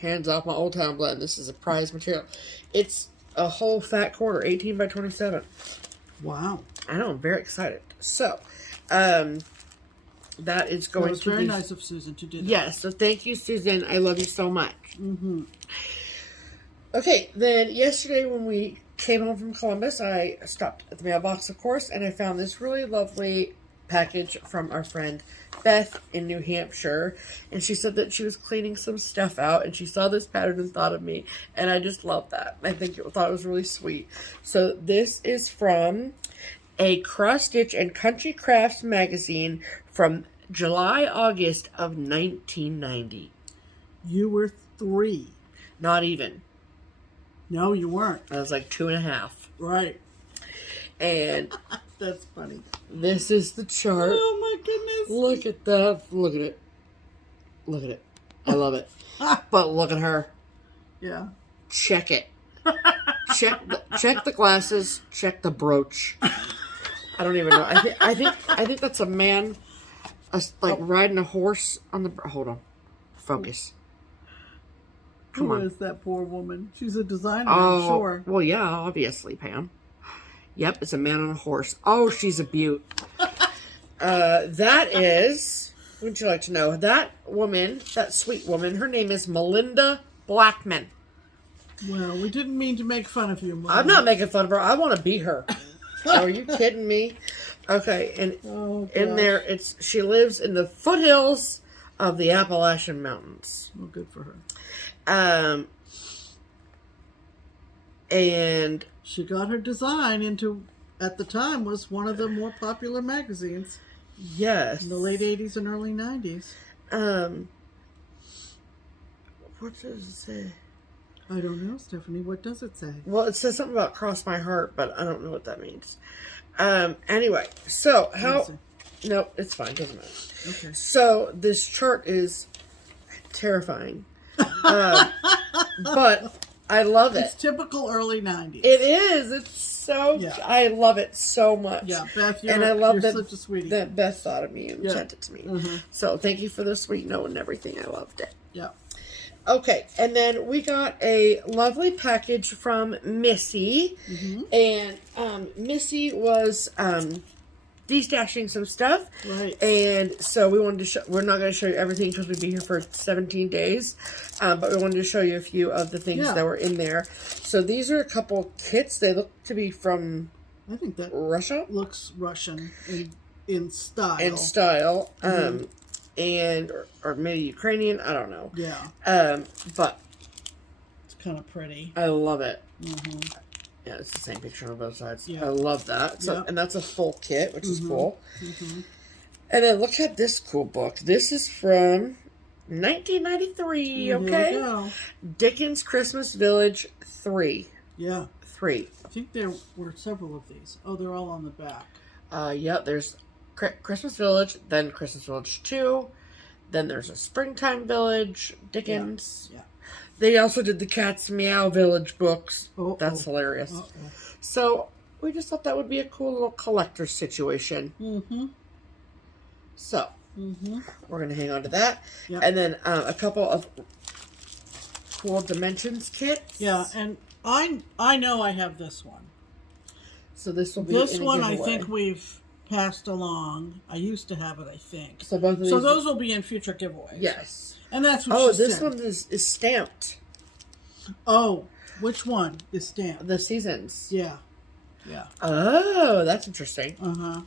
hands off my Old Town Blend. This is a prize material. It's a whole fat quarter, 18 by 27. Wow. I know, I'm very excited. So, that is going to be... It was very nice of Susan to do that. Yes, so thank you, Susan. I love you so much. Mm-hmm. Okay, then yesterday when we came home from Columbus, I stopped at the mailbox, of course, and I found this really lovely package from our friend Beth in New Hampshire. And she said that she was cleaning some stuff out, and she saw this pattern and thought of me. And I just love that. I thought it was really sweet. So this is from a Cross Stitch and Country Crafts magazine from July, August of 1990. You were 3. Not even. No, you weren't. I was like 2.5. Right. And that's funny. This is the chart. Oh my goodness. Look at that. Look at it. Look at it. I love it. But look at her. Yeah. Check it. check the glasses. Check the brooch. I don't even know. I think that's a man, riding a horse on the. Hold on, focus. Come Who on. is that poor woman? She's a designer, Oh, I'm sure. well, yeah, obviously, Pam. Yep, it's a man on a horse. Oh, she's a beaut. That is. Wouldn't you like to know that woman? That sweet woman. Her name is Melinda Blackman. Well, we didn't mean to make fun of you, Melinda. I'm not making fun of her. I want to be her. Are you kidding me? Okay, and in there, she lives in the foothills of the Appalachian Mountains. Well, good for her. And she got her design into, at the time, was one of the more popular magazines. Yes. In the late 80s and early 90s. What does it say? I don't know, Stephanie. What does it say? Well, it says something about cross my heart, but I don't know what that means. Anyway, so how... No, it's fine. Doesn't matter. Okay. So this chart is terrifying. But I love it. It's typical early 90s. It is. It's so... Yeah. I love it so much. Yeah, Beth, and I love you're such a sweetie. that Beth thought of me and sent it to me. Mm-hmm. So thank you for the sweet note and everything. I loved it. Yeah. Okay, and then we got a lovely package from Missy. Mm-hmm. And Missy was destashing some stuff. Right. And so we wanted to show, we're not going to show you everything because we'd be here for 17 days. But we wanted to show you a few of the things that were in there. So these are a couple kits. They look to be from, I think that Russia. Looks Russian in style. In style. And or maybe Ukrainian, I don't know. Yeah. But it's kind of pretty. I love it. Mm-hmm. Yeah, it's the same picture on both sides. Yeah. I love that. So, and that's a full kit, which is cool. Mm-hmm. And then look at this cool book. This is from 1993. Okay, Dickens Christmas Village 3. Yeah, 3. I think there were several of these. Oh, they're all on the back. Yeah, there's Christmas Village, then Christmas Village 2, then there's a Springtime Village, Dickens. Yeah. They also did the Cat's Meow Village books. That's hilarious. So we just thought that would be a cool little collector's situation. Mm-hmm. So we're going to hang on to that. Yep. And then a couple of cool Dimensions kits. Yeah, and I know I have this one. So this will be this in a one. giveaway. I think we've passed along. I used to have it, I think. So both of these. So those will be in future giveaways. Yes. And that's what she this said. one is stamped. Oh, which one is stamped? The seasons. Yeah. Yeah. Oh, that's interesting. Uh-huh.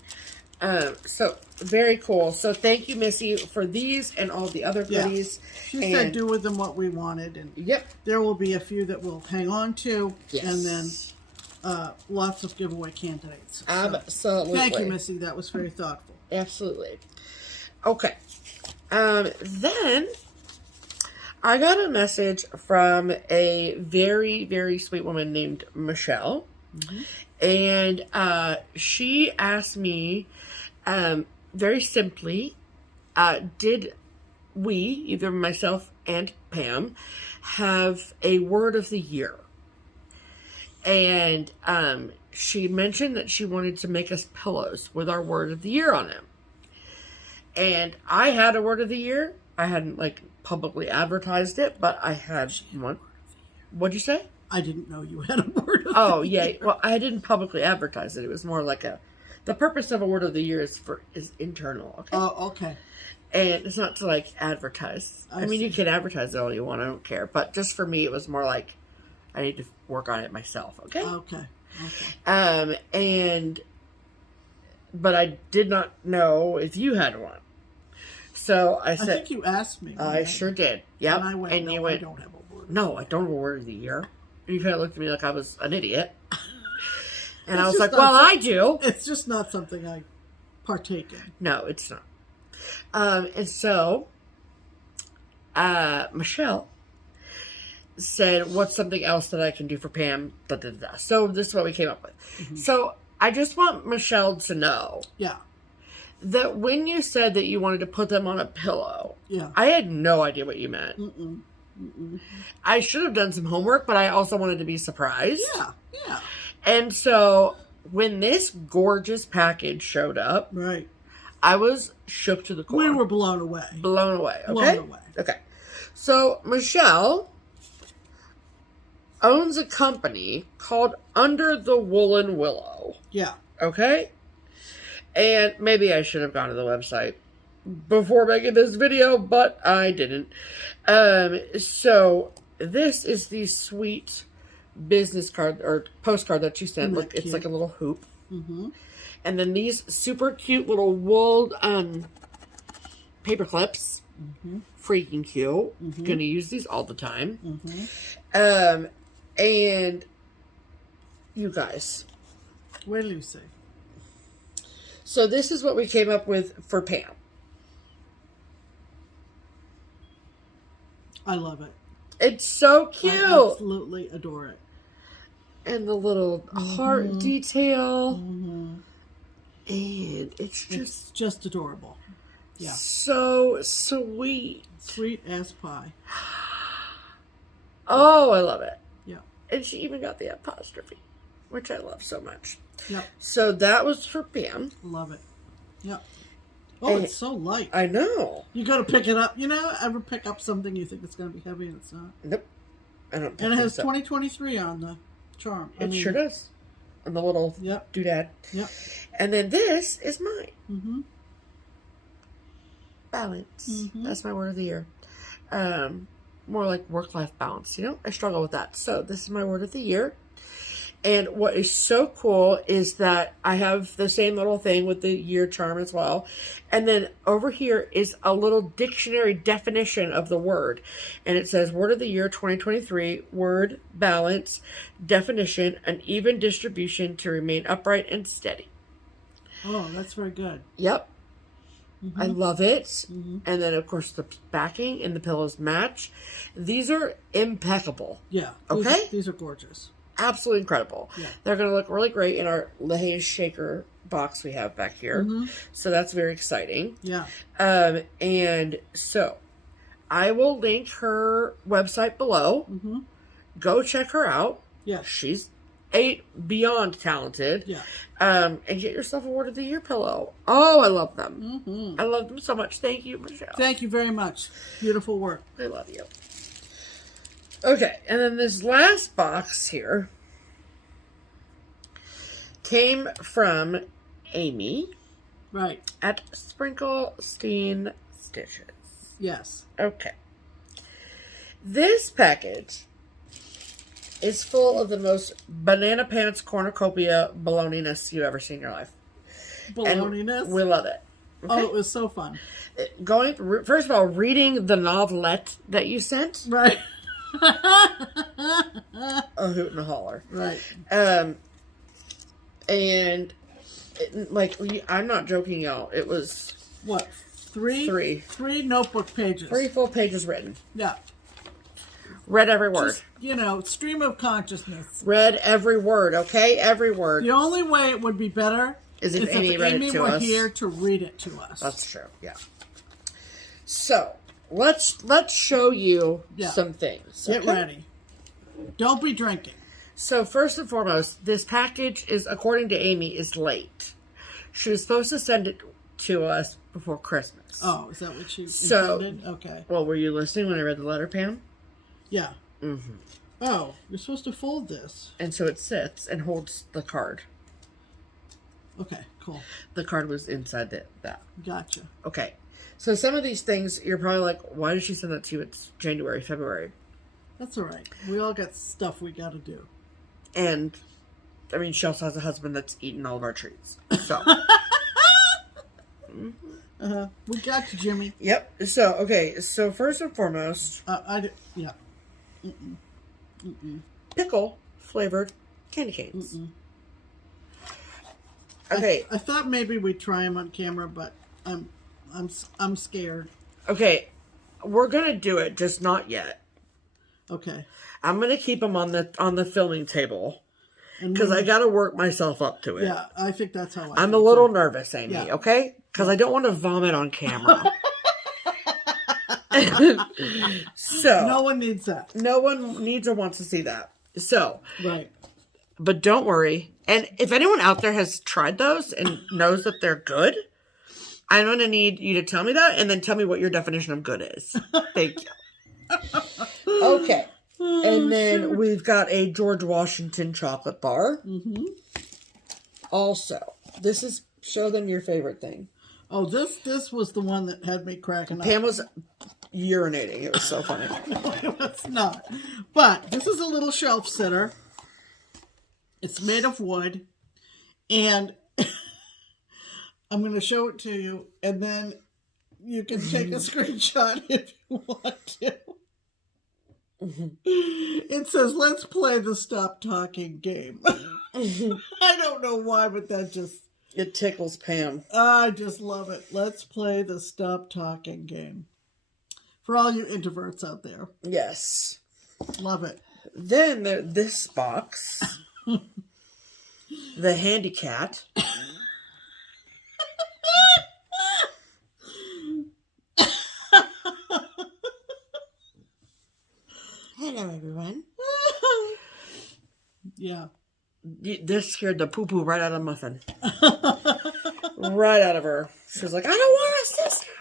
So very cool. So thank you, Missy, for these and all the other goodies. She said do with them what we wanted, and there will be a few that we'll hang on to, and then lots of giveaway candidates. So, absolutely. Thank you, Missy. That was very thoughtful. Absolutely. Okay. Then I got a message from a very, very sweet woman named Michelle. And she asked me very simply, did we, either myself and Pam, have a word of the year? And she mentioned that she wanted to make us pillows with our word of the year on them. And I had a word of the year. I hadn't publicly advertised it, but I had one. What'd you say? I didn't know you had a word of the year. Yeah. Well, I didn't publicly advertise it. It was more like the purpose of a word of the year is internal. Okay. Oh, okay. And it's not to advertise. I mean, you can advertise it all you want. I don't care. But just for me, it was more like I need to work on it myself. Okay. Okay. But I did not know if you had one. So I said, I think you asked me. I sure did. Yep. And I went, and no, you went, I don't have a word. No, I don't have a word of the year. And you kind of looked at me like I was an idiot. And I was just like, well, I do. It's just not something I partake in. No, it's not. And so, Michelle said, what's something else that I can do for Pam? Da, da, da. So this is what we came up with. So I just want Michelle to know. Yeah. That when you said that you wanted to put them on a pillow, yeah, I had no idea what you meant. I should have done some homework, but I also wanted to be surprised. Yeah. And so when this gorgeous package showed up, Right. I was shook to the core. We were blown away. Blown away. Okay. Blown away. Okay. So Michelle owns a company called UndertheWoolenWillow. Yeah. Okay. And maybe I should have gone to the website before making this video, but I didn't. So this is the sweet business card or postcard that she sent. Look, it's like a little hoop. Mm-hmm. And then these super cute little wool paper clips. Mm-hmm. Freaking cute. Mm-hmm. Gonna use these all the time. Mm-hmm. And you guys. Where do you say? So this is what we came up with for Pam. I love it. It's so cute. I absolutely adore it. And the little heart detail. Mm-hmm. And it's just adorable. Yeah. So sweet. Sweet as pie. Oh, I love it. Yeah. And she even got the apostrophe, which I love so much. Yep. So that was for Pam. Love it. Yep. Oh, it's so light. I know. You got to pick it up. You know, ever pick up something you think it's going to be heavy and it's not? Nope. I don't. And it has 2023 on the charm. It sure does. On the little doodad. Yep. And then this is mine. Mm-hmm. Balance. Mm-hmm. That's my word of the year. More like work-life balance. You know, I struggle with that. So this is my word of the year. And what is so cool is that I have the same little thing with the year charm as well. And then over here is a little dictionary definition of the word. And it says, word of the year 2023, word, balance, definition, an even distribution to remain upright and steady. Oh, that's very good. Yep. Mm-hmm. I love it. Mm-hmm. And then, of course, the backing and the pillows match. These are impeccable. Yeah. Okay? These are gorgeous. Absolutely incredible. Yeah. They're going to look really great in our LaHaye shaker box we have back here. Mm-hmm. So that's very exciting. Yeah. And so I will link her website below. Mm-hmm. Go check her out. Yeah. She's beyond talented. Yeah. And get yourself a word of the year pillow. Oh, I love them. Mm-hmm. I love them so much. Thank you, Michelle. Thank you very much. Beautiful work. I love you. Okay, and then this last box here came from Amy. Right. At Sprinkle-Steen Stitches. Yes. Okay. This package is full of the most banana pants cornucopia baloney-ness you've ever seen in your life. Baloney-ness? We love it. Okay? Oh, it was so fun. First of all, reading the novelette that you sent. Right. A hoot and a holler. Right. I'm not joking, y'all. It was what? Three notebook pages. 3 full pages written. Yeah. Read every word. Just, stream of consciousness. Read every word, okay? Every word. The only way it would be better is if Amy read it to were us. here to read it to us. That's true, yeah. So, let's show you some things. Get ready. Don't be drinking. So, first and foremost, this package is, according to Amy, is late. She was supposed to send it to us before Christmas. Oh, is that what she intended? Okay. Well, were you listening when I read the letter, Pam? Yeah. Mm-hmm. Oh, you're supposed to fold this. And so it sits and holds the card. Okay, cool. The card was inside that. Gotcha. Okay. So some of these things, you're probably like, why did she send that to you? It's January, February. That's all right. We all got stuff we got to do. And, I mean, she also has a husband that's eaten all of our treats. So. We got you, Jimmy. Yep. So, okay. So, first and foremost. Yeah. Pickle flavored candy canes. Okay. I thought maybe we'd try them on camera, but I'm scared. Okay. We're going to do it, just not yet. Okay. I'm going to keep them on the filming table. Because I got to work myself up to it. Yeah, I think that's how I'm a little nervous, Amy, okay? Because I don't want to vomit on camera. So. No one needs that. No one needs or wants to see that. So. Right. But don't worry. And if anyone out there has tried those and knows that they're good, I'm going to need you to tell me that and then tell me what your definition of good is. Thank you. Okay. And then we've got a George Washington chocolate bar. Mm-hmm. Also, this is, show them your favorite thing. Oh, this was the one that had me cracking up. Pam was urinating. It was so funny. No, it was not. But this is a little shelf sitter. It's made of wood. And I'm going to show it to you. And then you can take a screenshot if you want to. It says, let's play the stop talking game. I don't know why, but that just... It tickles Pam. I just love it. Let's play the stop talking game. For all you introverts out there. Yes. Love it. Then this box. The Handy Cat. Hello, everyone. Yeah. This scared the poo-poo right out of Muffin. Right out of her. She was like, I don't want a sister.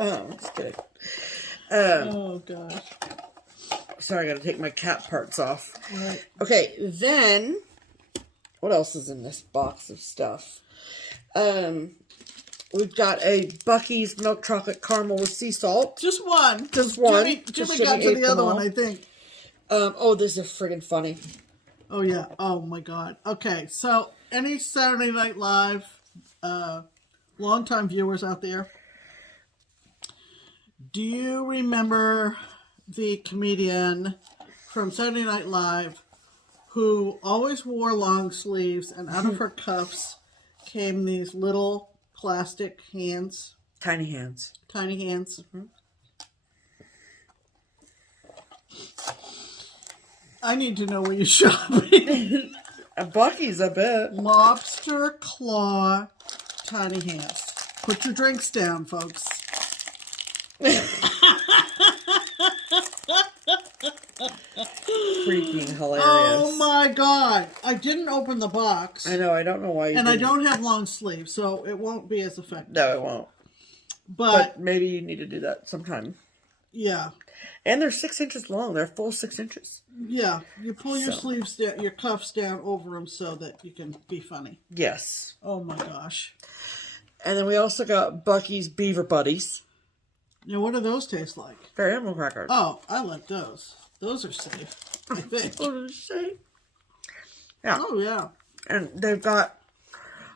Oh, just kidding. Oh, gosh. Sorry, I gotta take my cat parts off. Right. Okay, then, what else is in this box of stuff? We've got a Bucky's milk chocolate caramel with sea salt. Just one. Just one. Jimmy got to the other one, I think. Oh, this is friggin' funny. Oh, yeah. Oh, my God. Okay, so any Saturday Night Live longtime viewers out there, do you remember the comedian from Saturday Night Live who always wore long sleeves and out of her cuffs came these little plastic hands? Tiny hands. Tiny hands. Mm-hmm. I need to know where you're shopping. Bucky's, I bet. Lobster claw tiny hands. Put your drinks down, folks. Freaking hilarious. Oh my God. I didn't open the box. I know, I don't know why you And didn't. I don't have long sleeves, so it won't be as effective. No, it won't. But maybe you need to do that sometime. yeah. And they're 6 inches long. They're full 6 inches. Yeah. You pull your sleeves down, your cuffs down over them so that you can be funny. Yes. Oh my gosh. And then we also got Bucky's Beaver Buddies. Now, what do those taste like? They're animal crackers. Oh, I like those. Those are safe, I think. Yeah. Oh, yeah. And they've got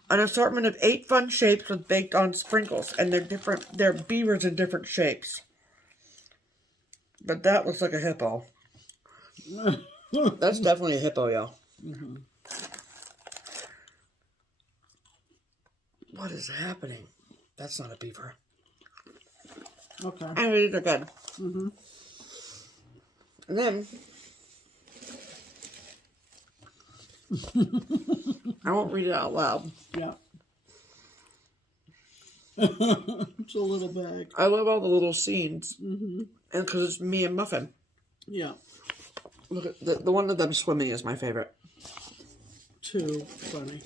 an assortment of 8 fun shapes with baked on sprinkles. And they're different. They're beavers in different shapes. But that looks like a hippo. That's definitely a hippo, y'all. Mm-hmm. What is happening? That's not a beaver. Okay. Anyway, they're good. Mm-hmm. And then I won't read it out loud. Yeah. It's a little bag. I love all the little scenes. Mm-hmm. And because it's me and Muffin. Yeah. Look at the one of them swimming is my favorite. Too funny.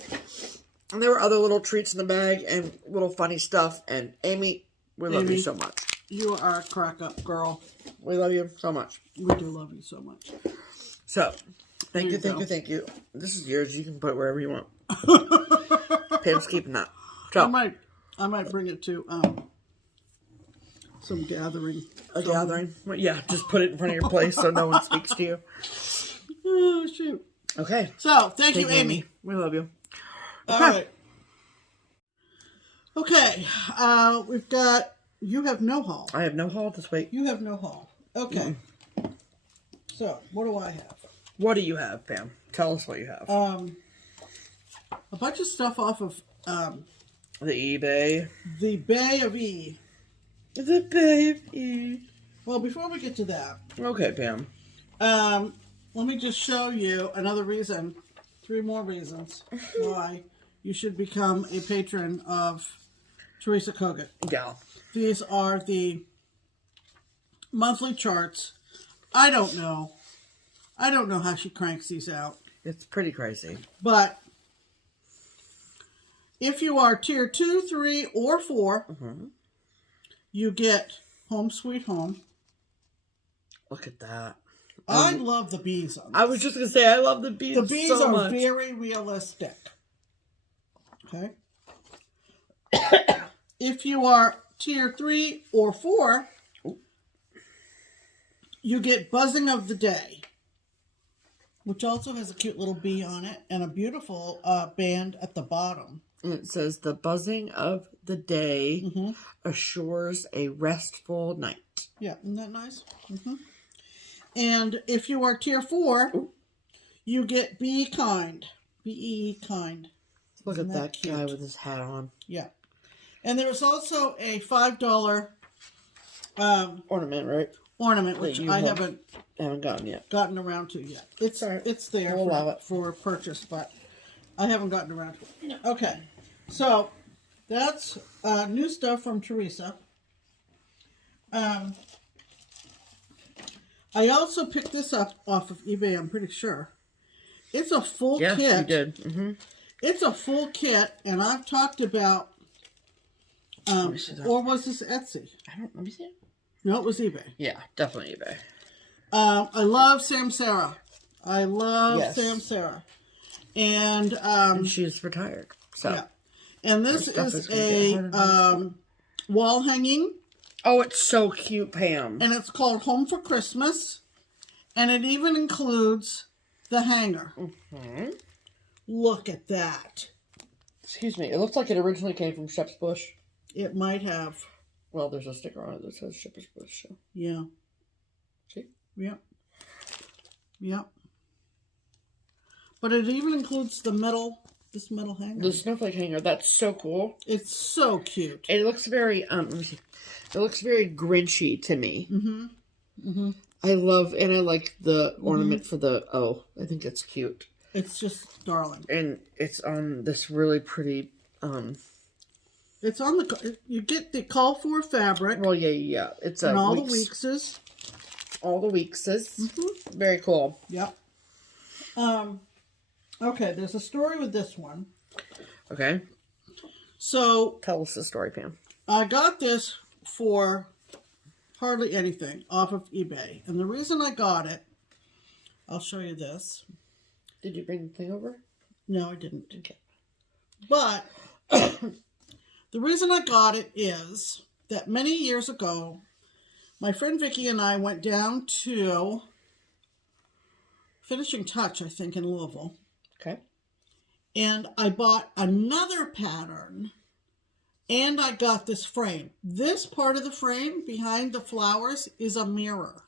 And there were other little treats in the bag and little funny stuff. And Amy, we love you so much. You are a crack up girl. We love you so much. We do love you so much. So, thank you. This is yours. You can put it wherever you want. Pam's keeping that. So, I might bring it to some gathering. A gathering? Yeah, just put it in front of your place so no one speaks to you. Oh, shoot. Okay. So, thank you, Amy. We love you. All right. Okay. We've got, you have no haul. I have no haul this week. You have no haul. Okay. So, what do I have? What do you have, Pam? Tell us what you have. A bunch of stuff off of The eBay. the Bay of E. The Bay of E. Well, before we get to that, Okay, Pam. let me just show you another reason, 3 more reasons why you should become a patron of Theresa Kogut. Yeah. These are the monthly charts. I don't know how she cranks these out. It's pretty crazy. But if you are tier 2, 3, or 4, you get Home Sweet Home. Look at that. I love the bees on this. I was just going to say, I love the bees so much. The bees are very realistic. Okay. If you are tier 3 or 4, you get Buzzing of the Day, which also has a cute little bee on it and a beautiful band at the bottom. And it says, the buzzing of the day assures a restful night. Yeah, isn't that nice? And if you are tier 4, you get Be Kind. B-E kind. Look at that guy with his hat on. Yeah. And there's also a $5 ornament, right? Ornament, which I haven't gotten around to yet. It's there for purchase, but I haven't gotten around to it. No. Okay. So that's new stuff from Theresa. I also picked this up off of eBay, I'm pretty sure. It's a full kit. Yeah, you did. It's a full kit, and I've talked about, or was this Etsy? Let me see it. No, it was eBay. Yeah, definitely eBay. I love Sam Sarah. I love Sam Sarah. And she's retired. So yeah. And this is a wall hanging. Oh, it's so cute, Pam. And it's called Home for Christmas. And it even includes the hanger. Look at that. Excuse me. It looks like it originally came from Shepherd's Bush. It might have. Well, there's a sticker on it that says Shepherd's Bush. So. Yeah. See? Yep. Yep. But it even includes the this metal hanger. The snowflake hanger. That's so cool. It's so cute. It looks very, let me see. It looks very Grinchy to me. I like the ornament for the I think it's cute. It's just darling. And it's on this really pretty, it's on you get the call for fabric. Well, yeah. It's and all the Weekses. All the Weekses. Very cool. Yep. Okay, there's a story with this one. Okay. So tell us the story, Pam. I got this for hardly anything off of eBay. And the reason I got it, I'll show you this. Did you bring the thing over? No, I didn't. Okay. But the reason I got it is that many years ago, my friend Vicky and I went down to Finishing Touch, I think, in Louisville. Okay. And I bought another pattern, and I got this frame. This part of the frame behind the flowers is a mirror.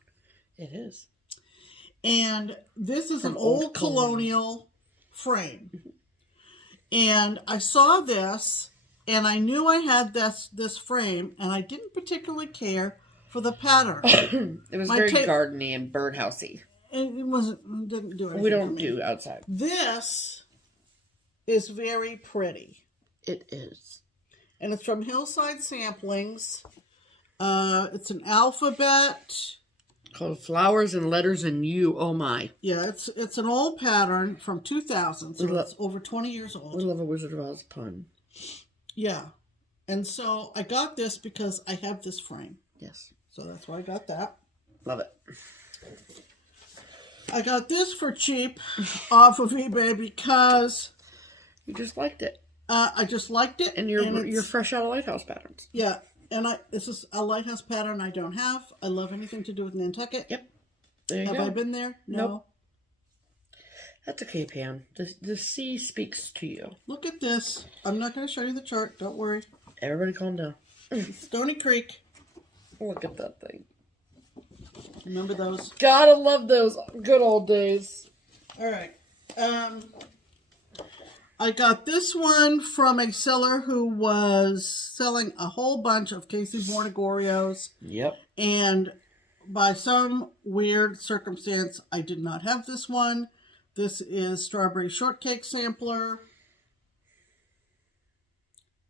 It is. And this is an old colonial frame. And I saw this, and I knew I had this frame, and I didn't particularly care for the pattern. It was very gardeny and birdhousey. It didn't do anything. We don't do outside. This is very pretty. It is. And it's from Hillside Samplings. It's an alphabet. Called Flowers and Letters and You. Oh my. Yeah, it's an old pattern from 2000, so it's over 20 years old. We love a Wizard of Oz pun. Yeah. And so I got this because I have this frame. Yes. So that's why I got that. Love it. I got this for cheap off of eBay because you just liked it. I just liked it, and you're fresh out of lighthouse patterns. Yeah, and this is a lighthouse pattern I don't have. I love anything to do with Nantucket. Yep. There you go. Have I been there? No. Nope. That's okay, Pam. The sea speaks to you. Look at this. I'm not going to show you the chart. Don't worry. Everybody calm down. Stony Creek. Look at that thing. Remember those? Gotta love those good old days. All right. I got this one from a seller who was selling a whole bunch of Casey Bornegorios. Yep. And by some weird circumstance, I did not have this one. This is Strawberry Shortcake Sampler.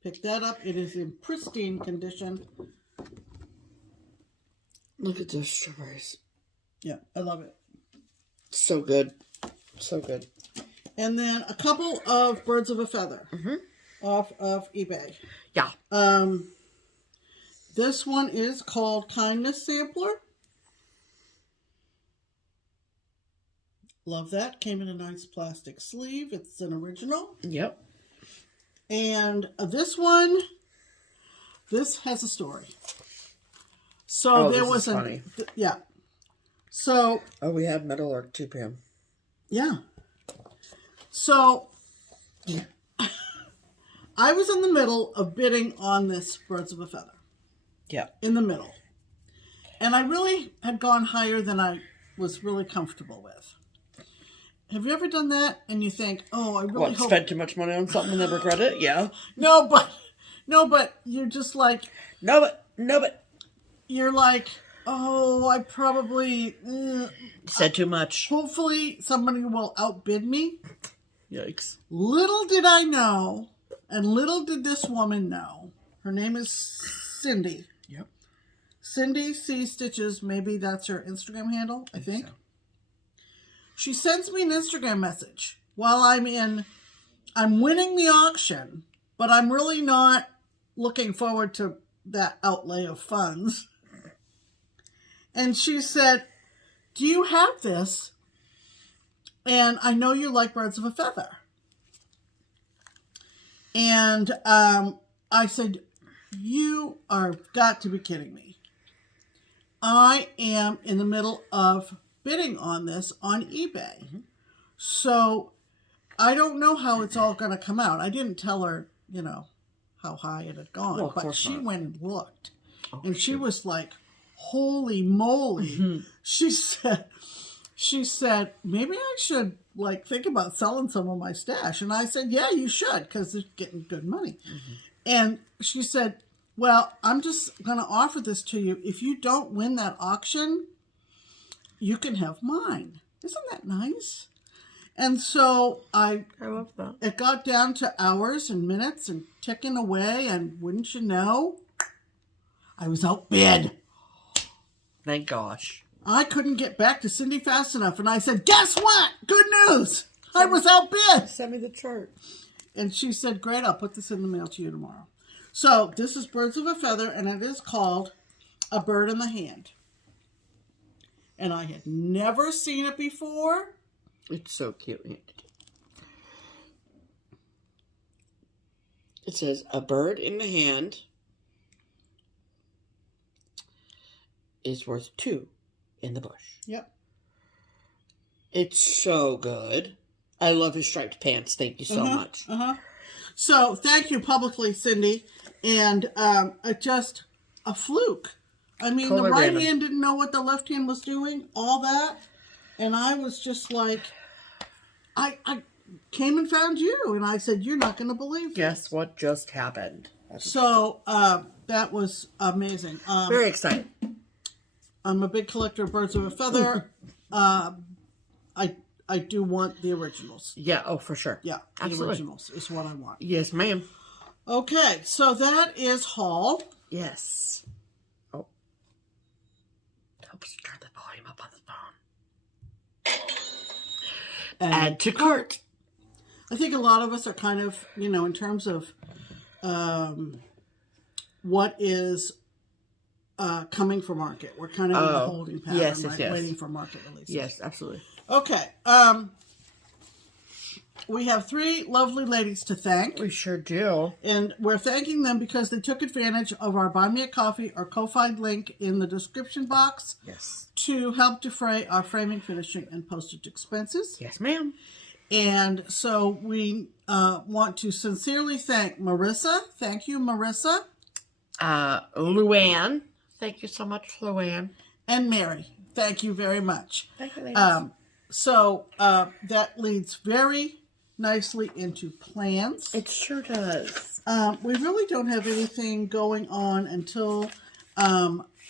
Pick that up. It is in pristine condition. Look at those strawberries. Yeah, I love it. So good. So good. And then a couple of birds of a feather off of eBay. Yeah. This one is called Kindness Sampler. Love that. Came in a nice plastic sleeve. It's an original. Yep. And this one, this has a story. So there was funny. Yeah. So. Oh, we have Metalwork too, Pam. Yeah. So I was in the middle of bidding on this Birds of a Feather. Yeah. In the middle. And I really had gone higher than I was really comfortable with. Have you ever done that and you think, oh, I really hope... spend too much money on something and then regret it? Yeah. No, but you're just like... No, but... You're like, oh, I probably... said too much. Hopefully somebody will outbid me. Yikes. Little did I know, and little did this woman know. Her name is Cindy. Yep. Cindy C. Stitches. Maybe that's her Instagram handle, I think. So. She sends me an Instagram message while I'm winning the auction, but I'm really not looking forward to that outlay of funds. And she said, do you have this? And I know you like Birds of a Feather. And I said, you are got to be kidding me. I am in the middle of bidding on this on eBay. Mm-hmm. So I don't know how it's all going to come out. I didn't tell her, how high it had gone. Well, but she went and looked. Oh, and she was like, holy moly. Mm-hmm. She said, maybe I should think about selling some of my stash. And I said, yeah, you should, because they're getting good money. Mm-hmm. And she said, well, I'm just going to offer this to you. If you don't win that auction, you can have mine. Isn't that nice? And so I love that. It got down to hours and minutes and ticking away. And wouldn't you know, I was outbid. Thank gosh. I couldn't get back to Cindy fast enough. And I said, guess what? Good news. I was outbid. Send me the chart. And she said, great, I'll put this in the mail to you tomorrow. So this is Birds of a Feather, and it is called A Bird in the Hand. And I had never seen it before. It's so cute. It says, a bird in the hand is worth 2 in the bush. Yep. It's so good. I love his striped pants. Thank you so much. So thank you publicly, Cindy. And just a fluke. I mean, totally the right hand didn't know what the left hand was doing, all that. And I was just like, I came and found you. And I said, you're not going to believe this. Guess what just happened? So that was amazing. Very exciting. I'm a big collector of Birds of a Feather. I do want the originals. Yeah, oh, for sure. Yeah, the originals is what I want. Yes, ma'am. Okay, so that is haul. Yes. Oh. Helps turn the volume up on the phone. Add to cart. I think a lot of us are kind of, in terms of what is coming for market. We're kind of in the holding pattern, yes, right? Yes. Waiting for market releases. Yes, absolutely. Okay. We have 3 lovely ladies to thank. We sure do. And we're thanking them because they took advantage of our Buy Me a Coffee or Ko-Fi link in the description box. Yes. To help defray our framing, finishing, and postage expenses. Yes, ma'am. And so we want to sincerely thank Marissa. Thank you, Marissa. Luann. Thank you so much, Luann. And Mary. Thank you very much. Thank you, ladies. So that leads very nicely into plans. It sure does. We really don't have anything going on until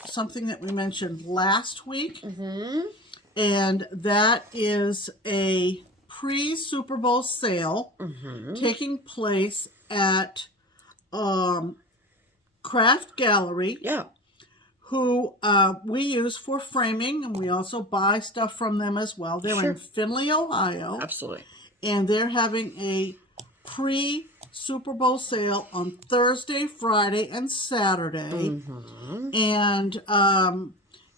something that we mentioned last week. Mm-hmm. And that is a pre-Super Bowl sale taking place at Craft Gallery. Yeah. Who we use for framing, and we also buy stuff from them as well. They're in Findlay, Ohio. Absolutely. and they're having a pre-Super Bowl sale on Thursday, Friday, and Saturday. And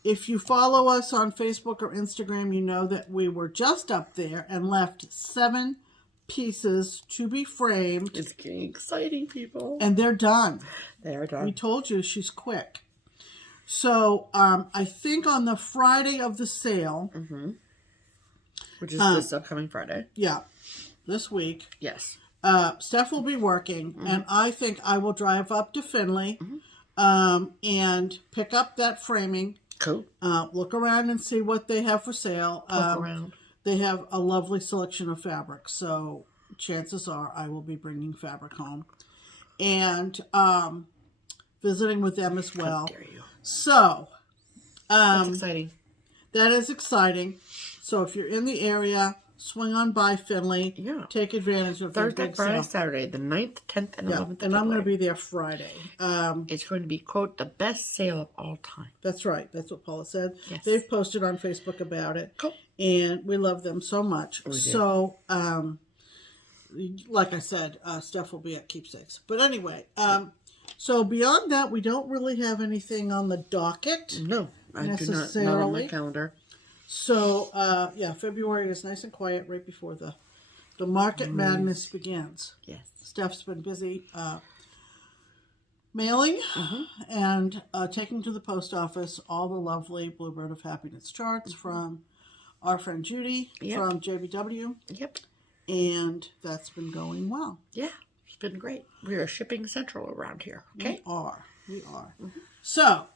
if you follow us on Facebook or Instagram, you know that we were just up there and left 7 pieces to be framed. It's getting exciting, people. And they're done. They are done. We told you she's quick. So I think on the Friday of the sale, which is this upcoming Friday. yeah, this week, Yes. Steph will be working, and I think I will drive up to Findlay and pick up that framing. Cool. Look around and see what they have for sale. Look around. They have a lovely selection of fabric, so chances are I will be bringing fabric home and visiting with them as well. How dare you. So That's exciting. that is exciting. So if you're in the area, swing on by Findlay. Yeah. Take advantage of their Thursday, big Friday, sale. Saturday, the 9th, 10th, and 11th. And I'm going to be there Friday. It's going to be, quote, the best sale of all time. That's right. That's what Paula said. Yes. They've posted on Facebook about it. Cool. And we love them so much. We do. So, like I said, Steph will be at Keepsakes. But anyway, so beyond that, we don't really have anything on the docket. No, I do not. Not on Necessarily. my calendar. So, yeah, February is nice and quiet right before the market madness begins. Yes. Steph's been busy mailing and taking to the post office all the lovely Bluebird of Happiness charts from our friend Judy from JBW. Yep. And that's been going well. Yeah, it's been great. We are shipping central around here. Okay. We are. So,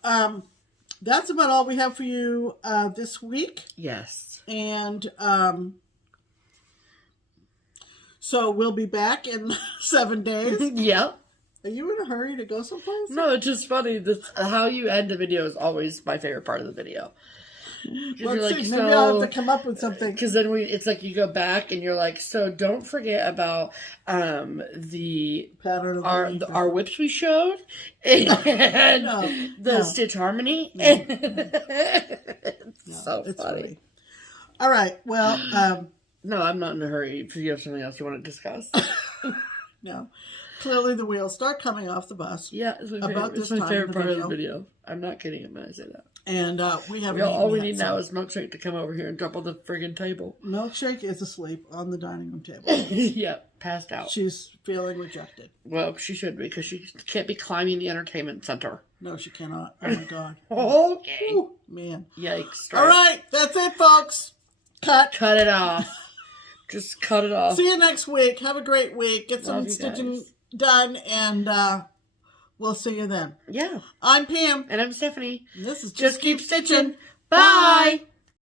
that's about all we have for you this week. Yes. And so we'll be back in 7 days. Yep. Are you in a hurry to go someplace? No, it's just funny. How you end a video is always my favorite part of the video. Let's see. Maybe I'll have to come up with something. Because then it's like you go back and you're like, so don't forget about the Pattern of the week. our whips we showed and the stitch harmony. It's so it's funny. funny. All right. Well, no, I'm not in a hurry. If you have something else you want to discuss, no. Clearly, the wheels start coming off the bus. yeah, it's my About favorite, this it's my time favorite in the part of video. the video. I'm not kidding when I say that. And we have All we need now is Milkshake to come over here and drop on the friggin' table. Milkshake is asleep on the dining room table. Yeah, passed out. She's feeling rejected. Well, she should be because she can't be climbing the entertainment center. No, she cannot. Oh my God. Okay. Ooh, man. Yikes. All right, that's it, folks. Cut. Cut it off. Just cut it off. See you next week. Have a great week. Get some Love you stitching guys. done, and we'll see you then. Yeah. I'm Pam. And I'm Stephanie. This is Just Keep Stitching. Bye.